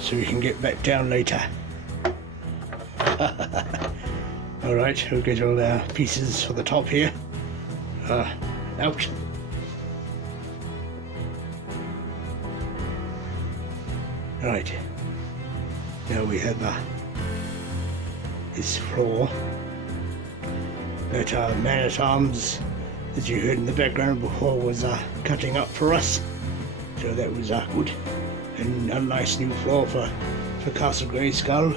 so we can get back down later. All right, we'll get all our pieces for the top here. Out. Right. Now we have this floor that our man-at-arms, as you heard in the background before, was cutting up for us. So that was good. And a nice new floor for Castle Grayskull.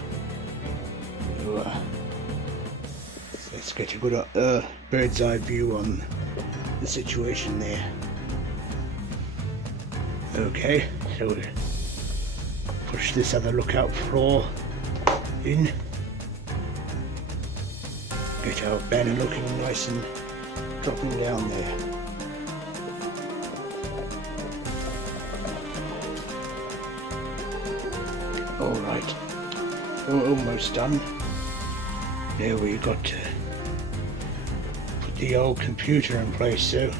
So, let's get a good bird's eye view on the situation there. Okay, so we'll push this other lookout floor in. Get our banner looking nice and dropping down there. Alright, we're almost done. Now we've got to put the old computer in place, so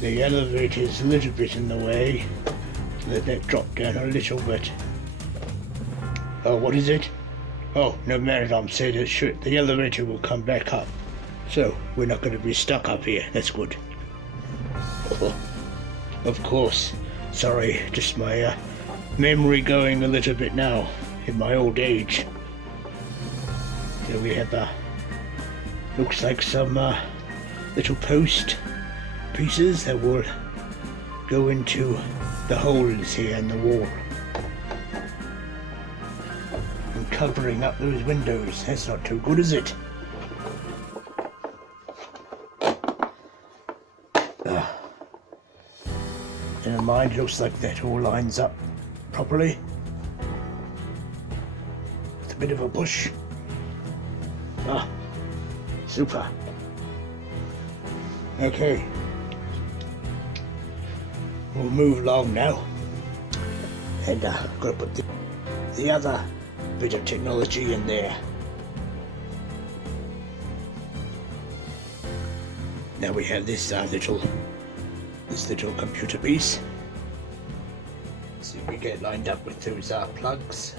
the elevator is a little bit in the way. Let that drop down a little bit. Oh, what is it? Oh, no man-at-arms said that the elevator will come back up. So, we're not going to be stuck up here. That's good. Oh, of course. Sorry, just my memory going a little bit now in my old age. So we have looks like some little post pieces that will go into the holes here in the wall. And covering up those windows. That's not too good, is it? Never mind, looks like that all lines up properly. With a bit of a push. Ah, super. Okay. We'll move along now. And I've got to put the other bit of technology in there. Now we have this little computer piece. See if we get lined up with those plugs.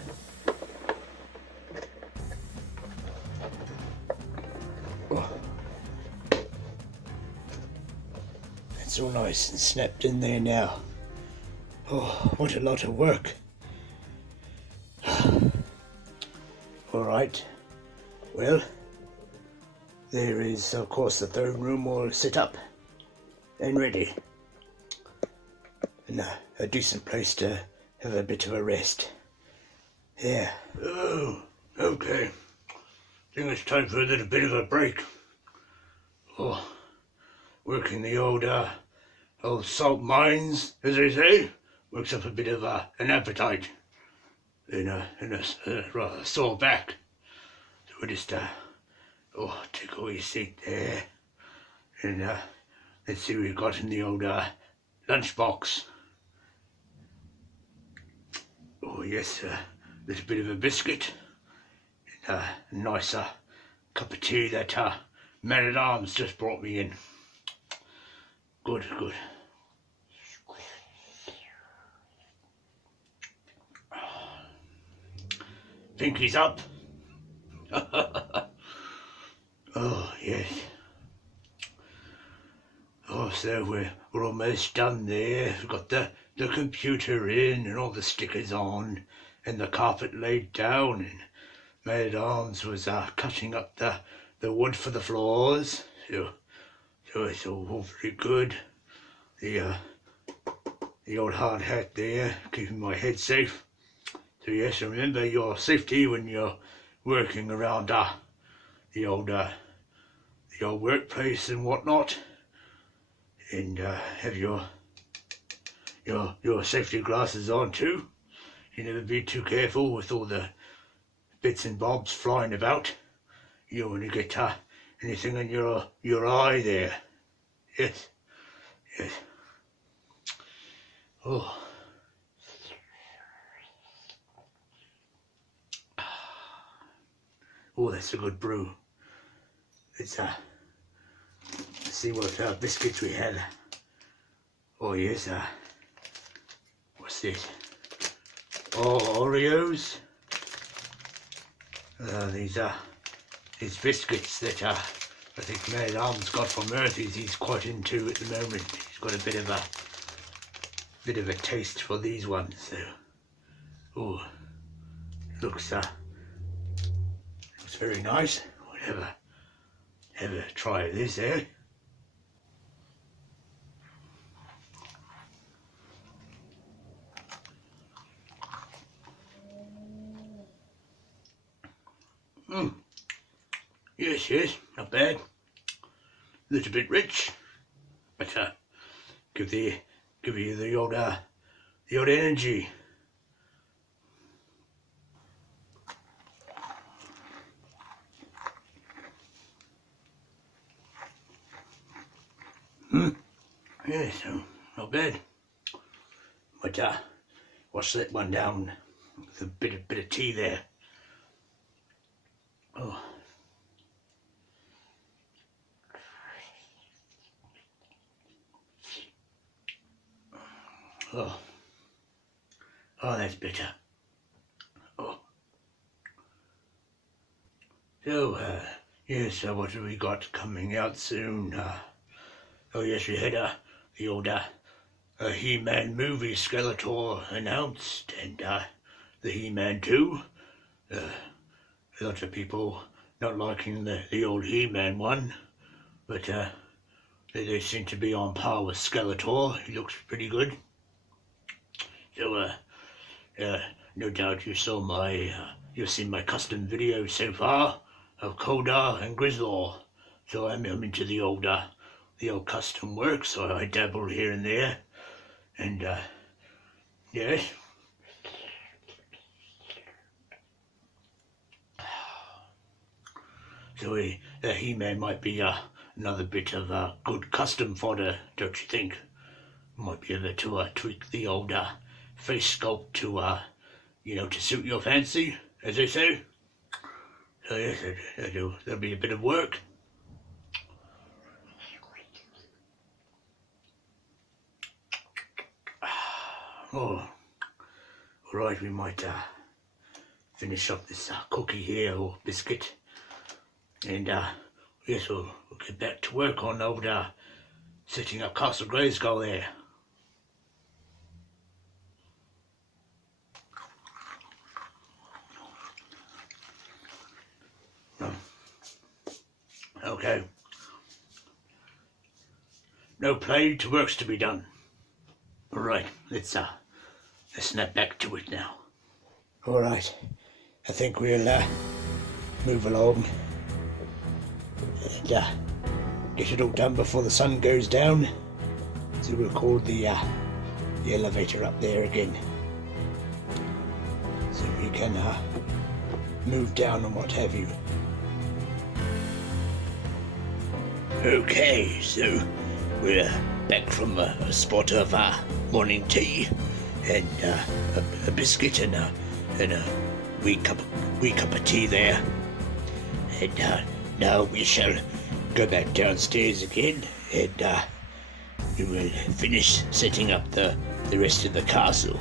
Oh. It's all nice and snapped in there now. Oh, what a lot of work. Alright, well, there is of course the throne room all set up and ready. And a decent place to have a bit of a rest. Yeah. Oh, okay. Think it's time for a little bit of a break. Oh, working the old salt mines, as they say, works up a bit of an appetite and a rather sore back. So we just take away seat there, and let's see what we've got in the old lunchbox. Oh yes, a little bit of a biscuit, and a nice cup of tea that man-at-arms just brought me in. Good, good. Pinky's up. Oh yes. Oh, so we're almost done there. We've got the computer in and all the stickers on and the carpet laid down, and man-at-arms was cutting up the wood for the floors. So it's all very good. The old hard hat there, keeping my head safe. So yes, remember your safety when you're working around the old workplace and whatnot. And have your safety glasses on too. You never be too careful with all the bits and bobs flying about. You don't want to get anything in your eye there. Yes, yes. Oh. Oh, that's a good brew. Let's see what biscuits we had. Oh yes, what's this? Oh, Oreos. These biscuits that I think man-at-arms got from Earth. He's quite into at the moment. He's got a bit of a taste for these ones. So, oh, looks very nice. We'll have a try of this, eh? Yes, not bad. A little bit rich, but give you the old energy. Yeah, so not bad. But wash that one down with a bit of tea there. Oh. Oh. Oh, that's better. Oh. So, yes, what have we got coming out soon? Oh yes, we had the old He-Man movie Skeletor announced, and the He-Man 2. A lot of people not liking the old He-Man one, but they seem to be on par with Skeletor. He looks pretty good. So, no doubt you've seen my custom video so far of Kodar and Grizzlaw. So I'm into the old custom work, so I dabble here and there. And yes. So He-Man might be another bit of good custom fodder, don't you think? Might be able to tweak the old face sculpt to to suit your fancy, as they say. So yes, that'll be a bit of work. Oh, all right, we might finish up this cookie here, or biscuit, and yes, we'll get back to work on old setting up Castle Grayskull there. Okay. No play, to work's to be done. All right, let's snap back to it now. All right, I think we'll move along and get it all done before the sun goes down. So we'll call the elevator up there again, so we can move down and what have you. Okay, so we're back from a spot of morning tea and a biscuit and a wee cup of tea there, and now we shall go back downstairs again, and we will finish setting up the rest of the castle.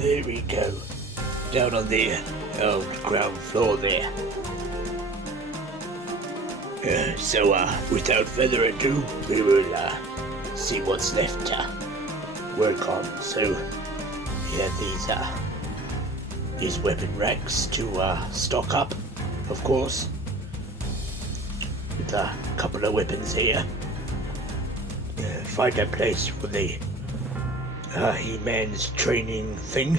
There we go, down on the old ground floor there. So without further ado, we will see what's left to work on. So we have these weapon racks to stock up, of course, with a couple of weapons here. Find a place for the He-Man's training thing.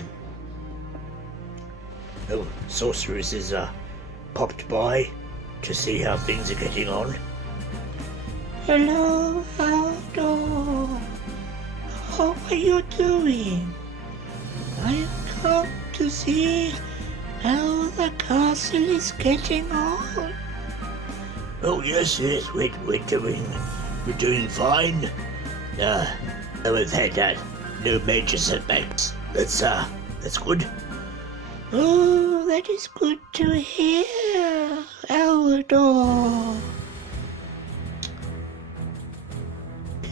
Oh, Sorceress is popped by to see how things are getting on. Hello, Aldo. How are you doing? I've come to see how the castle is getting on. Oh yes, we're doing fine. We've had no major setbacks. That's good. Oh, that is good to hear, Aldo.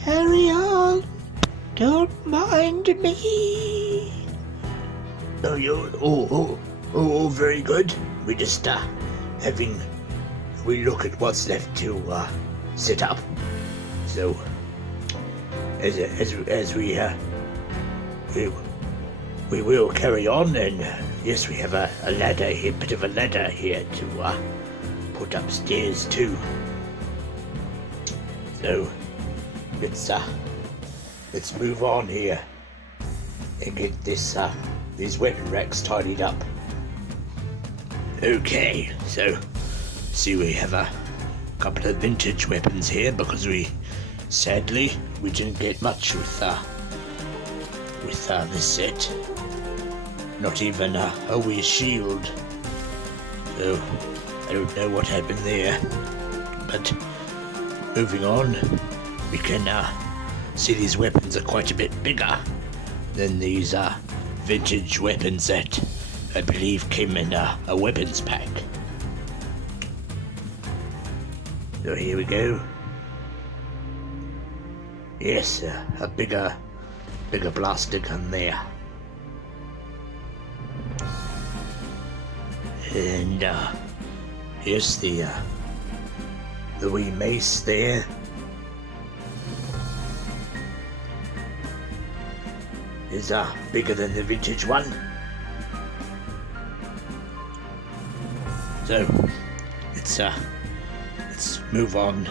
Carry on. Don't mind me. Oh, you're all very good. We're just we look at what's left to set up. So as we will carry on, and yes, we have a ladder here, bit of a ladder here to put upstairs too. So let's move on here and get these weapon racks tidied up. Okay, so see, we have a couple of vintage weapons here because sadly we didn't get much with this set. Not even a wee shield. So I don't know what happened there. But moving on, we can see these weapons are quite a bit bigger than these vintage weapons that I believe came in a weapons pack. So here we go. Yes, a bigger bigger blaster gun there. And here's the wee mace there. Is bigger than the vintage one. So let's move on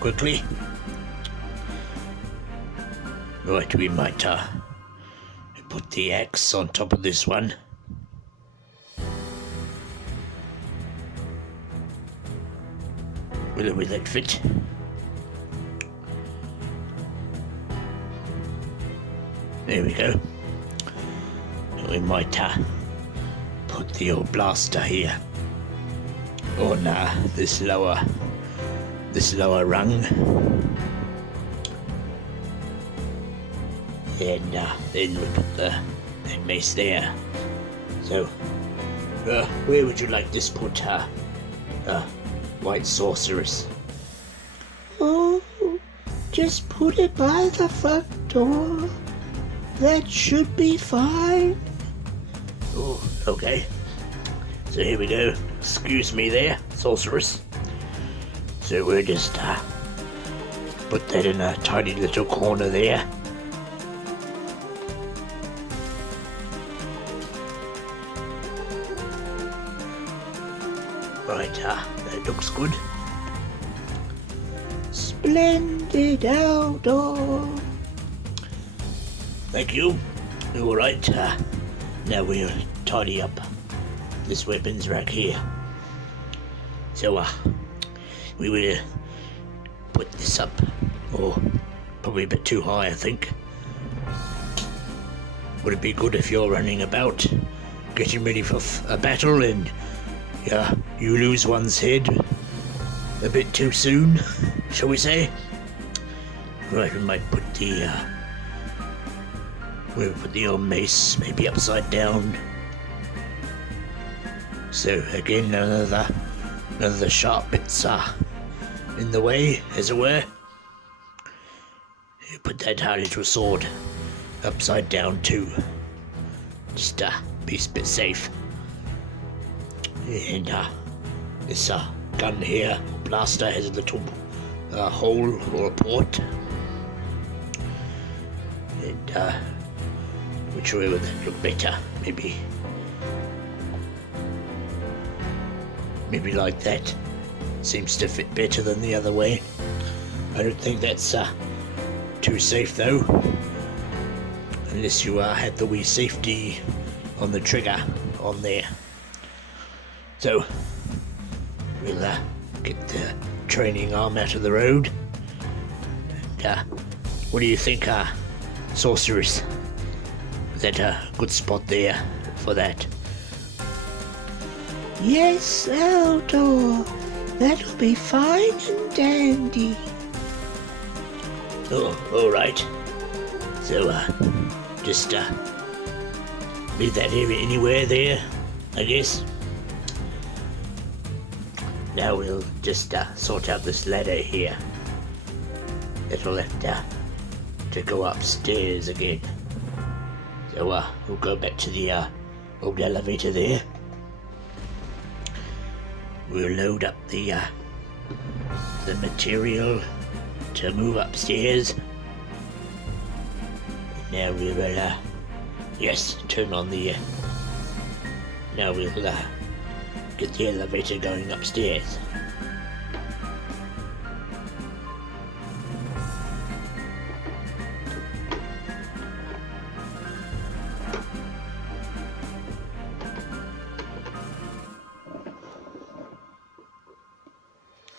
quickly. Right, we might put the axe on top of this one. Will that fit? There we go. We might put the old blaster here on this lower rung, and then we put the mace there. So, where would you like this put, White Sorceress? Oh, just put it by the front door. That should be fine. Oh, okay. So here we go. Excuse me there, Sorceress. So we'll just put that in a tiny little corner there. Right, that looks good. Splendid, Aldor. Thank you. Alright, now we'll tidy up this weapons rack here. So, we will put this up, or probably a bit too high, I think. Would it be good if you're running about, getting ready for a battle, and you lose one's head a bit too soon, shall we say? Right, we might put we'll put the old mace maybe upside down. So again, none of the sharp bits are in the way, as it were. You put that little sword upside down too, just be a bit safe. And this gun here, blaster, has a little hole or a port. And which way would that look better? Maybe like that. Seems to fit better than the other way. I don't think that's too safe though, unless you had the wee safety on the trigger on there. So we'll get the training arm out of the road. And, what do you think, Sorceress? Is that a good spot there for that? Yes, Aldor. That'll be fine and dandy. Oh, alright. So, just leave that area anywhere there, I guess. Now we'll just sort out this ladder here. It'll have to go upstairs again. So we'll go back to the old elevator there. We'll load up the material to move upstairs. Now we will yes, turn on the now we'll get the elevator going upstairs.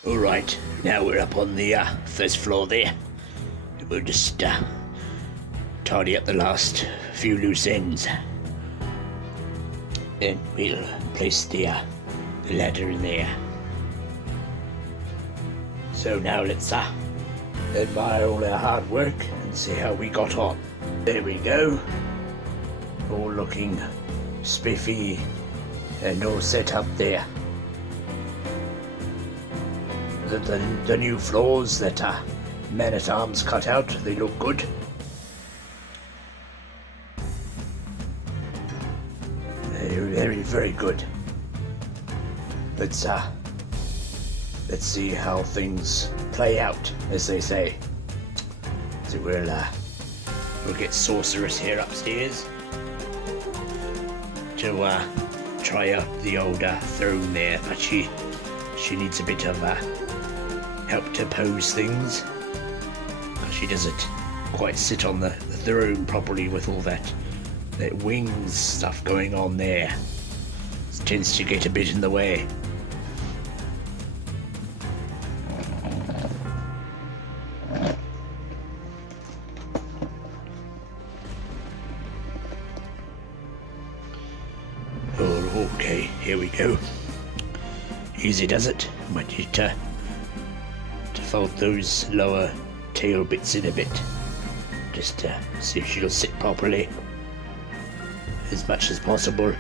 Alright, now we're up on the first floor there. We'll just tidy up the last few loose ends. Then we'll place the ladder in there. So now let's admire all our hard work and see how we got on. There we go. All looking spiffy and all set up there. The new floors that Man-at-Arms cut out, they look good. Very, very good. Let's see how things play out, as they say. So we'll get Sorceress here upstairs to try out the old throne there, but she needs a bit of help to pose things. She doesn't quite sit on the throne properly with all that wings stuff going on there. It tends to get a bit in the way. Oh, okay, here we go. Easy does it. Might need to fold those lower tail bits in a bit, just to see if she'll sit properly as much as possible.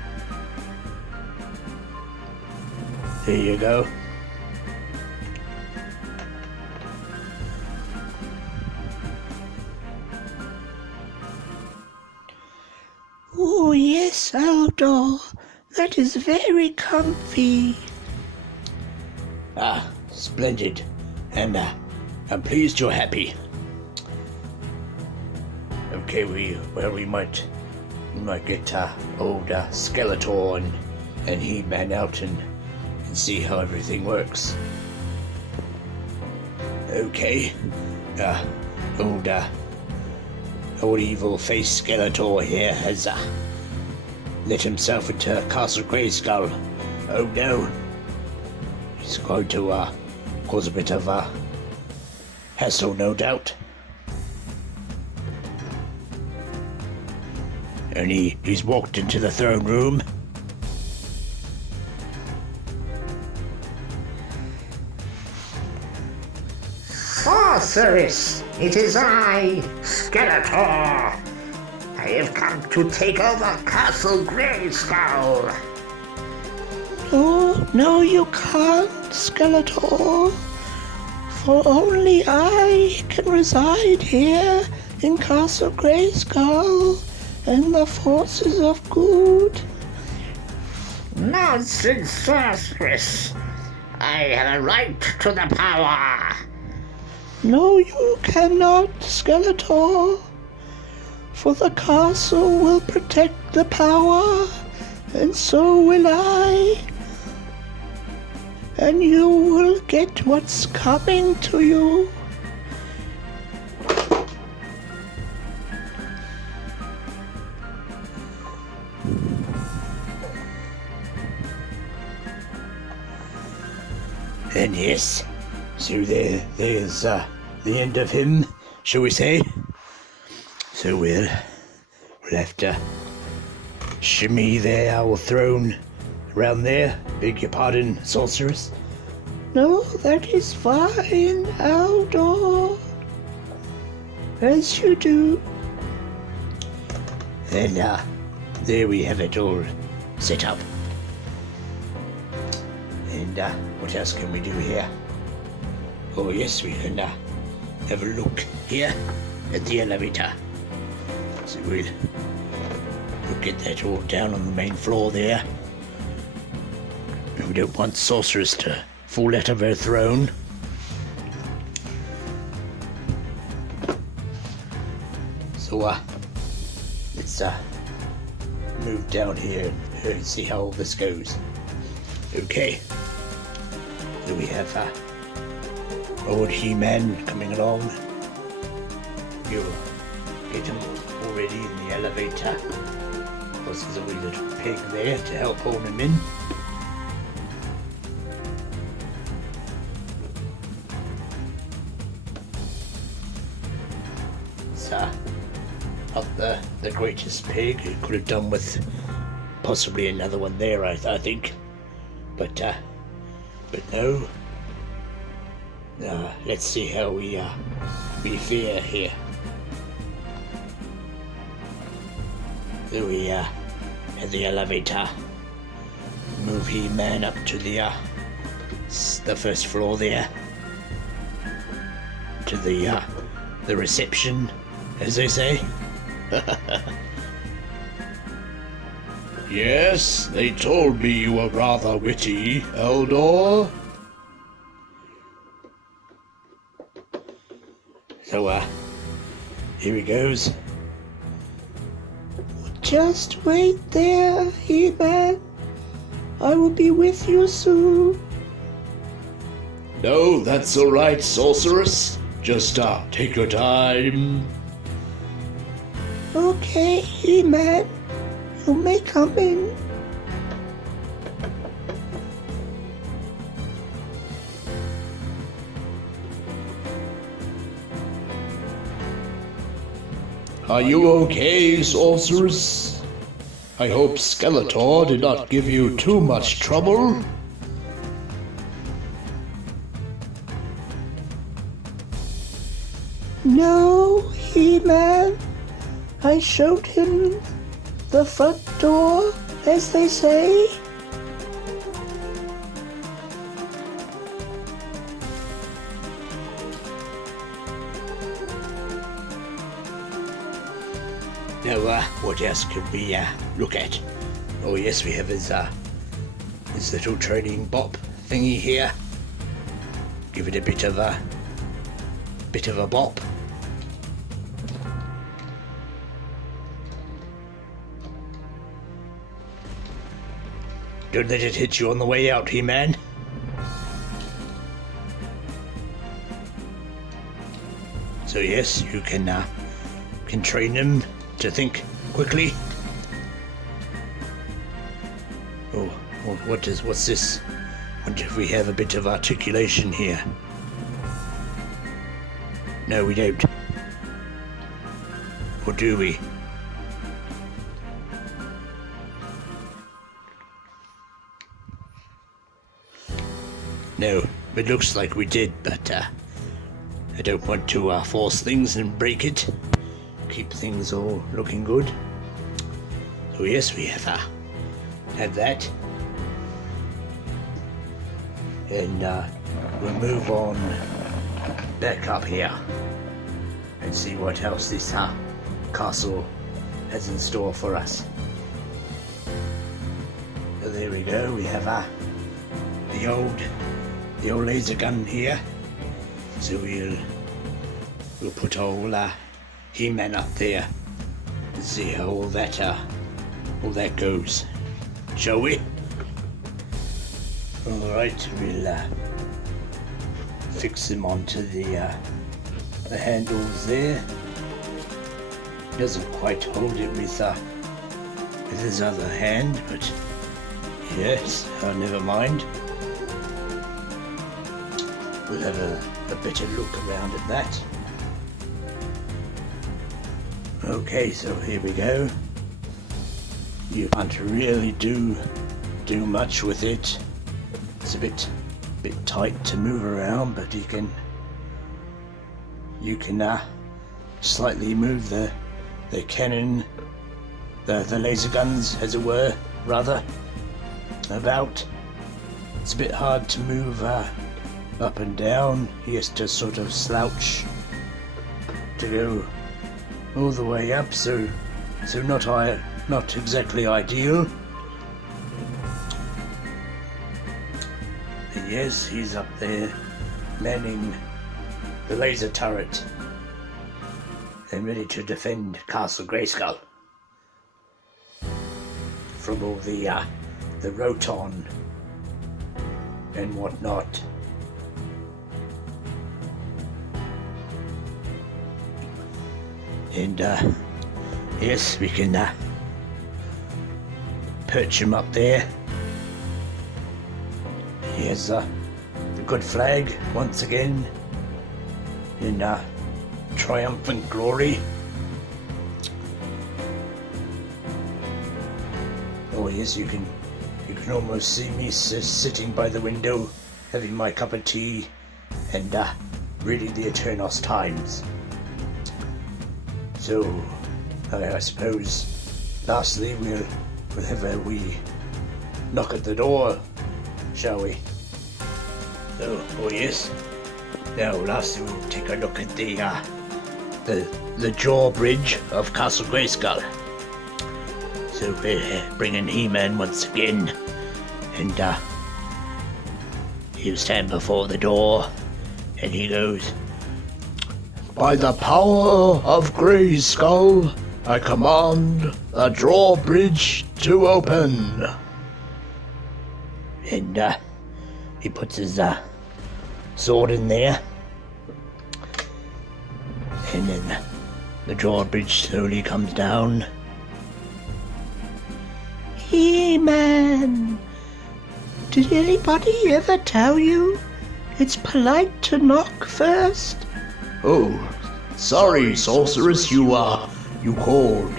There you go. Oh yes, Aldor, that is very comfy. Splendid. And I'm pleased you're happy. Okay, we might get old Skeletor and He-Man out and see how everything works. Okay, old evil face Skeletor here has let himself into Castle Grayskull. Oh no, he's going to cause a bit of hassle, no doubt. And he's walked into the throne room. Sorceress, it is I, Skeletor. I have come to take over Castle Grayskull. Oh, no you can't, Skeletor. For only I can reside here in Castle Grayskull and the forces of good. Nonsense, sorceress. I have a right to the power. No, you cannot, Skeletor. For the castle will protect the power, and so will I. And you will get what's coming to you. And yes, so there's the end of him, shall we say? So we'll have to shimmy our throne around there. Beg your pardon, sorceress. No, that is fine, Aldor. As you do. Then there we have it all set up. And what else can we do here? Oh yes, we can have a look here at the elevator. So we'll get that all down on the main floor there. We don't want sorceress to fall out of her throne. So let's move down here and see how all this goes. Okay. So we have old He-Man coming along. You'll get him already in the elevator. Of course, there's a wee little pig there to help hold him in. It's not the greatest pig. It could have done with possibly another one there, I think. But no. Let's see how we fare here. So we at the elevator. Move He-Man up to the first floor there. To the reception, as they say. Yes, they told me you were rather witty, Eldor. So, here he goes. Just wait there, He-Man. I will be with you soon. No, that's all right, sorceress. Just take your time. Okay, He-Man. You may come in. Are you okay, sorceress? I hope Skeletor did not give you too much trouble. No, He-Man. I showed him the front door, as they say. Now, what else can we look at? Oh yes, we have his little training bop thingy here. Give it a bit of a bop. Don't let it hit you on the way out, He-Man. So yes, you can train him to think quickly. Oh, what's this? Wonder if we have a bit of articulation here. No, we don't. Or do we? No, it looks like we did, but I don't want to force things and break it. Keep things all looking good. So yes, we have had that. And we'll move on back up here and see what else this castle has in store for us. So there we go, we have the old laser gun here. So we'll put old He-Man up there and see how all that goes. Shall we? Alright, we'll fix him onto the handles there. Doesn't quite hold it with his other hand, but yes, never mind. We'll have a better look around at that. Okay, so here we go. You can't really do much with it. It's a bit tight to move around, but you can slightly move the cannon, the laser guns, as it were, rather, about. It's a bit hard to move up and down. He has to sort of slouch to go all the way up, so not exactly ideal. And yes, he's up there manning the laser turret and ready to defend Castle Grayskull from all the Roton and whatnot. And yes, we can perch him up there. Here's the good flag once again in triumphant glory. Oh yes, you can almost see me sitting by the window, having my cup of tea and reading the Eternos Times. So, I suppose, lastly, we'll have a wee knock at the door, shall we? So, oh yes. Now, lastly, we'll take a look at the drawbridge of Castle Grayskull. So we're bringing He-Man once again, and he'll stand before the door, and he goes, "By the power of Grayskull, I command the drawbridge to open." And he puts his sword in there, and then the drawbridge slowly comes down. He-Man, did anybody ever tell you it's polite to knock first? Oh, sorry, sorceress, you called.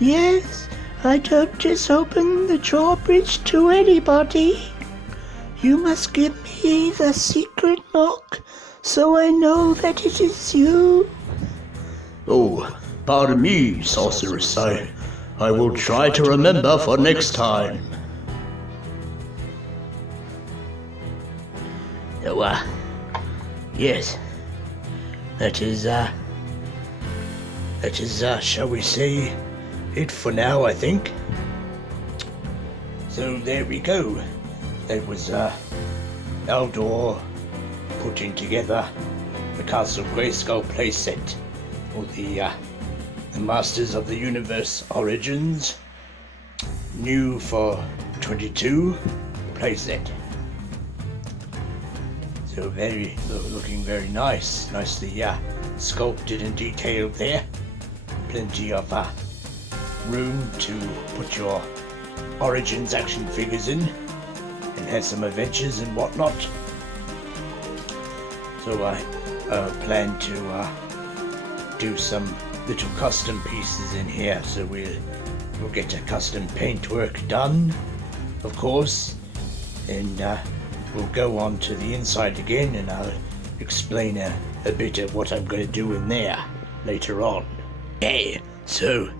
Yes, I don't just open the drawbridge to anybody. You must give me the secret knock so I know that it is you. Oh, pardon me, sorceress, I will try to remember for next time. So, yes, that is, shall we say, it for now, I think. So there we go. That was, Eldor putting together the Castle Grayskull playset for the Masters of the Universe Origins new for 22 playset. So looking very nice, nicely sculpted and detailed there. Plenty of room to put your Origins action figures in, and has some adventures and whatnot. So I plan to do some little custom pieces in here. So we'll get a custom paintwork done, of course, and we'll go on to the inside again, and I'll explain a bit of what I'm going to do in there later on. Okay, so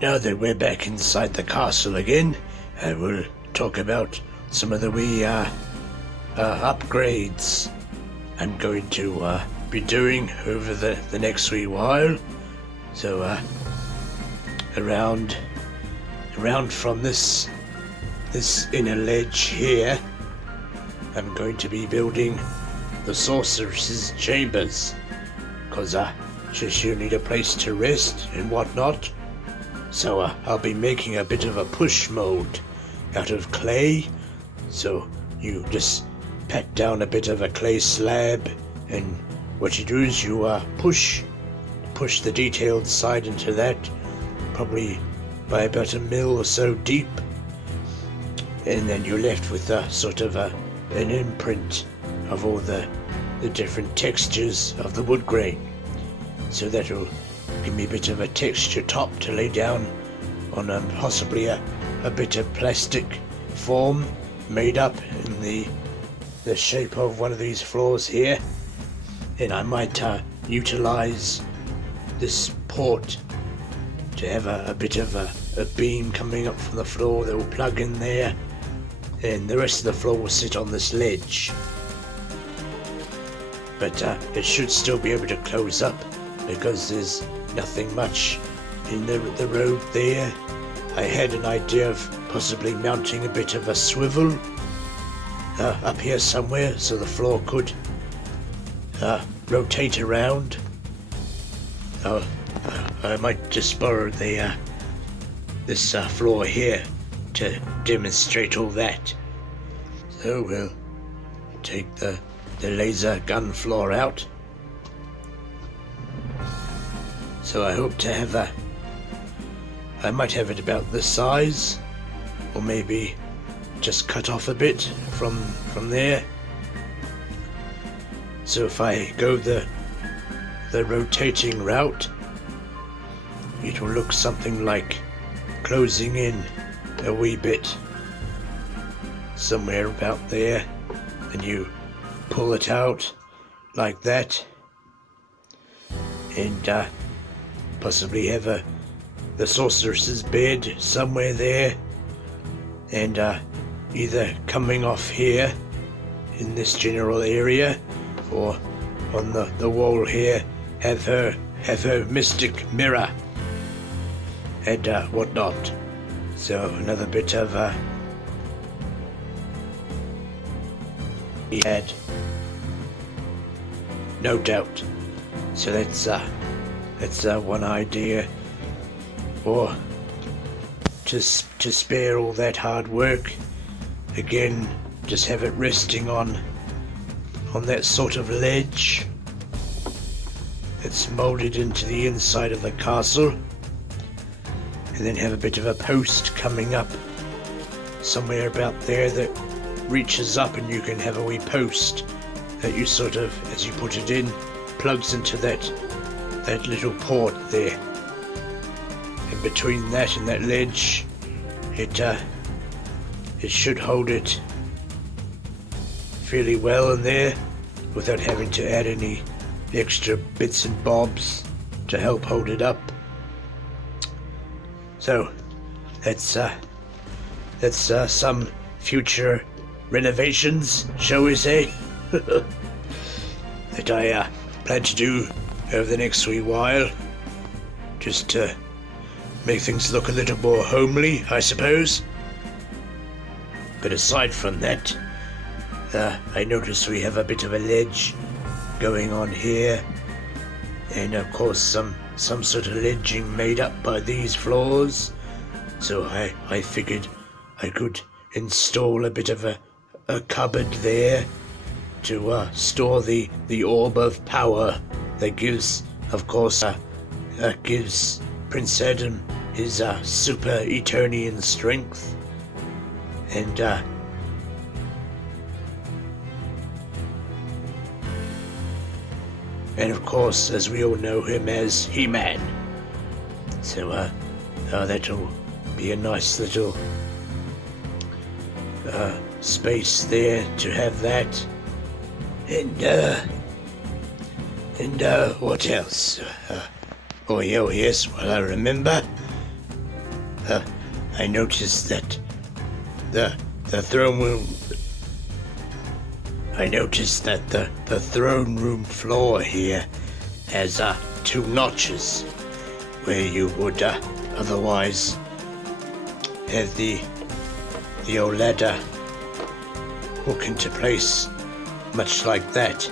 now that we're back inside the castle again, I will talk about some of the wee upgrades I'm going to be doing over the next wee while. So around from this inner ledge here, I'm going to be building the sorceress's chambers, because she'll need a place to rest and whatnot. So I'll be making a bit of a push mold out of clay. So you just pat down a bit of a clay slab, and what you do is you push the detailed side into that, probably by about 1 mil or so deep, and then you're left with a sort of an imprint of all the different textures of the wood grain. So that'll give me a bit of a texture top to lay down on possibly a bit of plastic form made up in the shape of one of these floors here. And I might utilize this port to have a bit of a beam coming up from the floor that will plug in there, and the rest of the floor will sit on this ledge. But it should still be able to close up, because there's nothing much in the road there. I had an idea of possibly mounting a bit of a swivel up here somewhere, so the floor could rotate around. I might just borrow this floor here to demonstrate all that. So we'll take the laser gun floor out. So I hope to have I might have it about this size, or maybe just cut off a bit from there. So if I go the rotating route, it will look something like closing in a wee bit, somewhere about there, and you pull it out like that, and possibly have the sorceress's bed somewhere there, and either coming off here in this general area, or on the wall here have her mystic mirror and whatnot. So another bit of he had, no doubt. So that's one idea, or to spare all that hard work. Again, just have it resting on that sort of ledge that's molded into the inside of the castle, and then have a bit of a post coming up somewhere about there that reaches up, and you can have a wee post that you sort of, as you put it in, plugs into that little port there. And between that and that ledge, it should hold it fairly well in there without having to add any extra bits and bobs to help hold it up. So that's some future renovations, shall we say, that I plan to do over the next wee while, just to make things look a little more homely, I suppose. But aside from that, I notice we have a bit of a ledge going on here, and of course some sort of ledging made up by these floors. So I figured I could install a bit of a cupboard there to store the orb of power that gives, of course, gives Prince Adam his super Eternian strength, and of course, as we all know him as He-Man. So that'll be a nice little space there to have that. And what else? Oh yes, well I remember. I noticed that the throne room. I noticed that the throne room floor here has 2 notches where you would otherwise have the old ladder hook into place, much like that.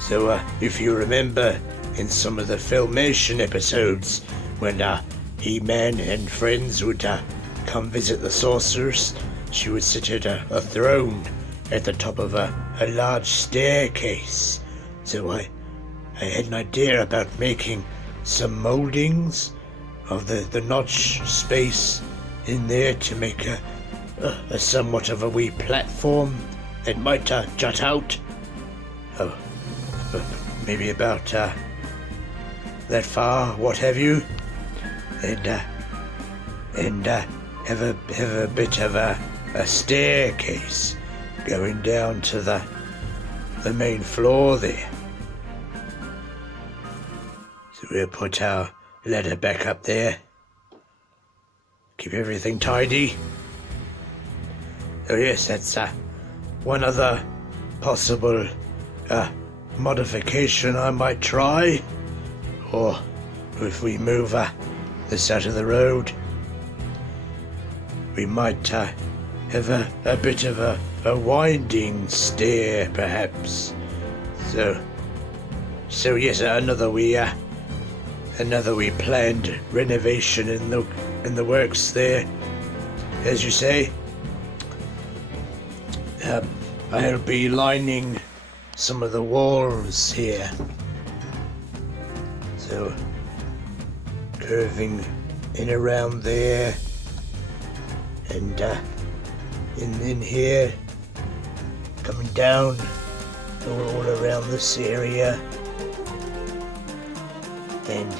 So if you remember in some of the Filmation episodes when He-Man and friends would come visit the sorceress, she would sit at a throne at the top of a large staircase. So I had an idea about making some moldings of the notch space in there to make a somewhat of a wee platform that might jut out. Maybe about that far, what have you, and have a bit of a staircase going down to the main floor there. So we'll put our ladder back up there, keep everything tidy. Oh yes, that's one other possible modification I might try, or if we move this out of the road, we might have a bit of a winding stair, perhaps. So yes, another wee planned renovation in the works there, as you say. I'll be lining some of the walls here, so curving in around there, and in here, coming down all around this area, and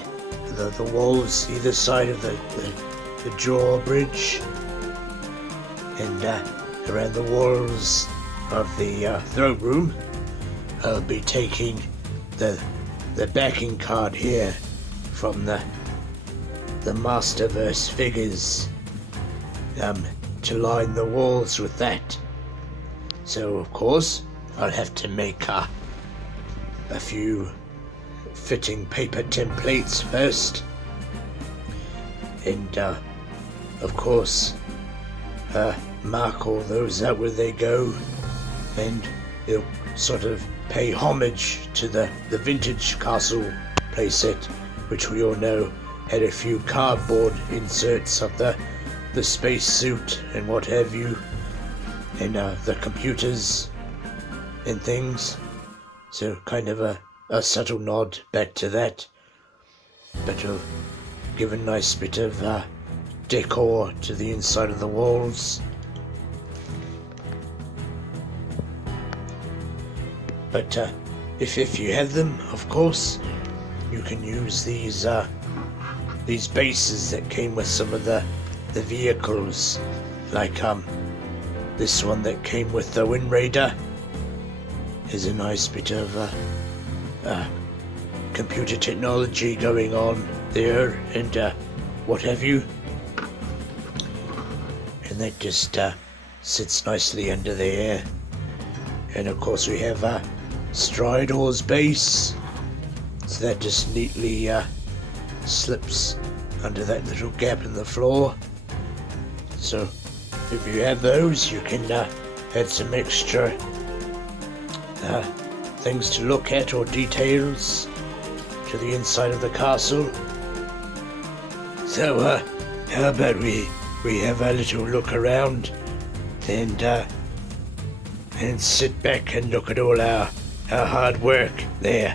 the walls either side of the drawbridge, and around the walls of the throne room. I'll be taking the backing card here from the Masterverse figures to line the walls with that. So of course I'll have to make a few fitting paper templates first, and of course, mark all those out where they go, and it'll sort of pay homage to the vintage Castle playset, which we all know had a few cardboard inserts of the space suit and what have you, and the computers and things. So kind of a subtle nod back to that, but it'll give a nice bit of decor to the inside of the walls. But if you have them, of course, you can use these bases that came with some of the vehicles, like this one that came with the Wind Raider. Is a nice bit of computer technology going on there, and what have you. And that just sits nicely under there. And of course we have Stridor's base, so that just neatly slips under that little gap in the floor. So if you have those, you can add some extra things to look at, or details to the inside of the castle. So how about we have a little look around and sit back and look at all our hard work there.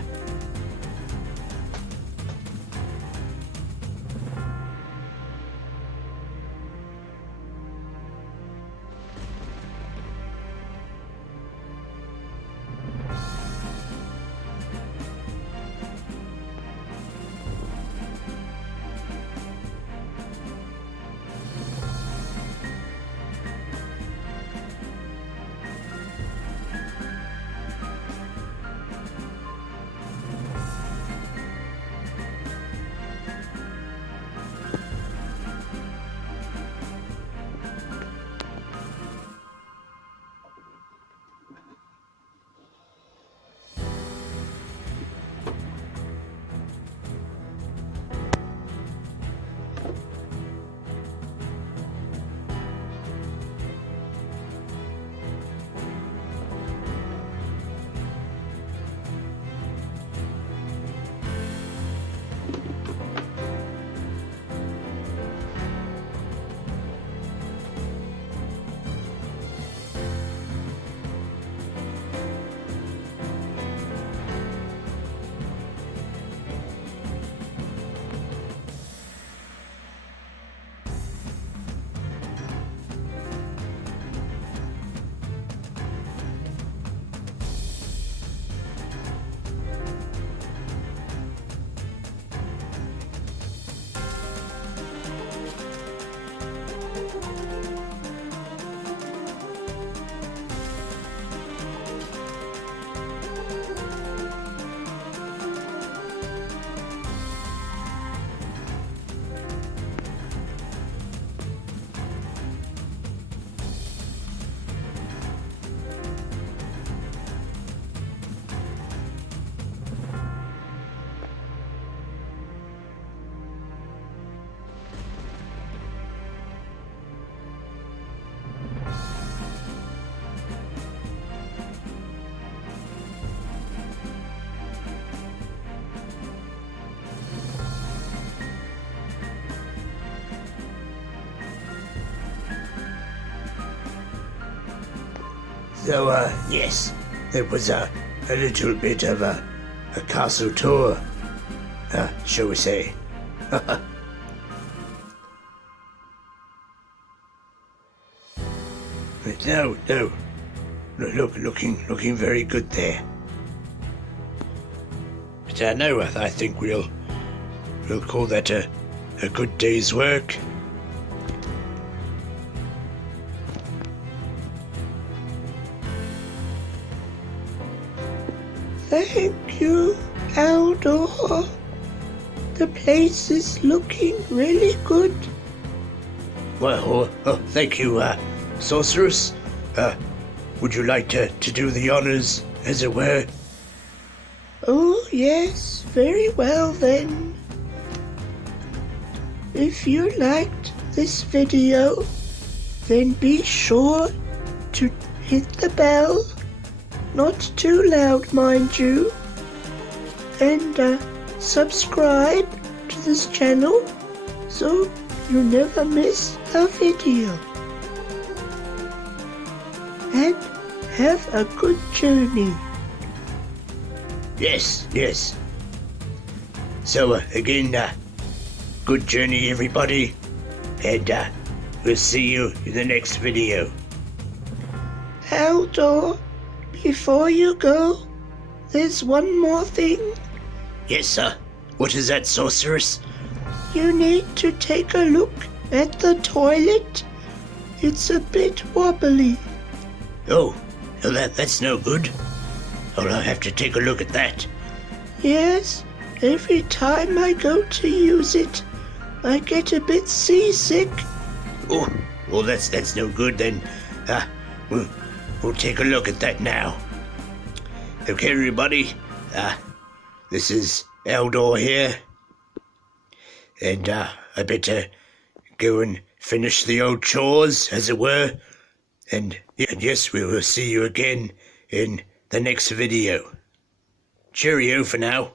So, yes, it was a little bit of a castle tour, shall we say. No, looking very good there. But no, I think we'll call that a good day's work. Thank you, Aldor. The place is looking really good. Well, thank you, Sorceress. Would you like to do the honors, as it were? Oh, yes, very well then. If you liked this video, then be sure to hit the bell, not too loud mind you, and subscribe to this channel so you never miss a video. And have a good journey. Yes, yes. So again, good journey everybody, and we'll see you in the next video. Haldor, before you go, there's one more thing. Yes, sir. What is that, sorceress? You need to take a look at the toilet. It's a bit wobbly. Oh, well, that's no good. I'll have to take a look at that. Yes, every time I go to use it, I get a bit seasick. Oh, well, that's no good then. We'll take a look at that now. Okay, everybody. This is Eldor here, and I better go and finish the old chores, as it were. And yes, we will see you again in the next video. Cheerio for now.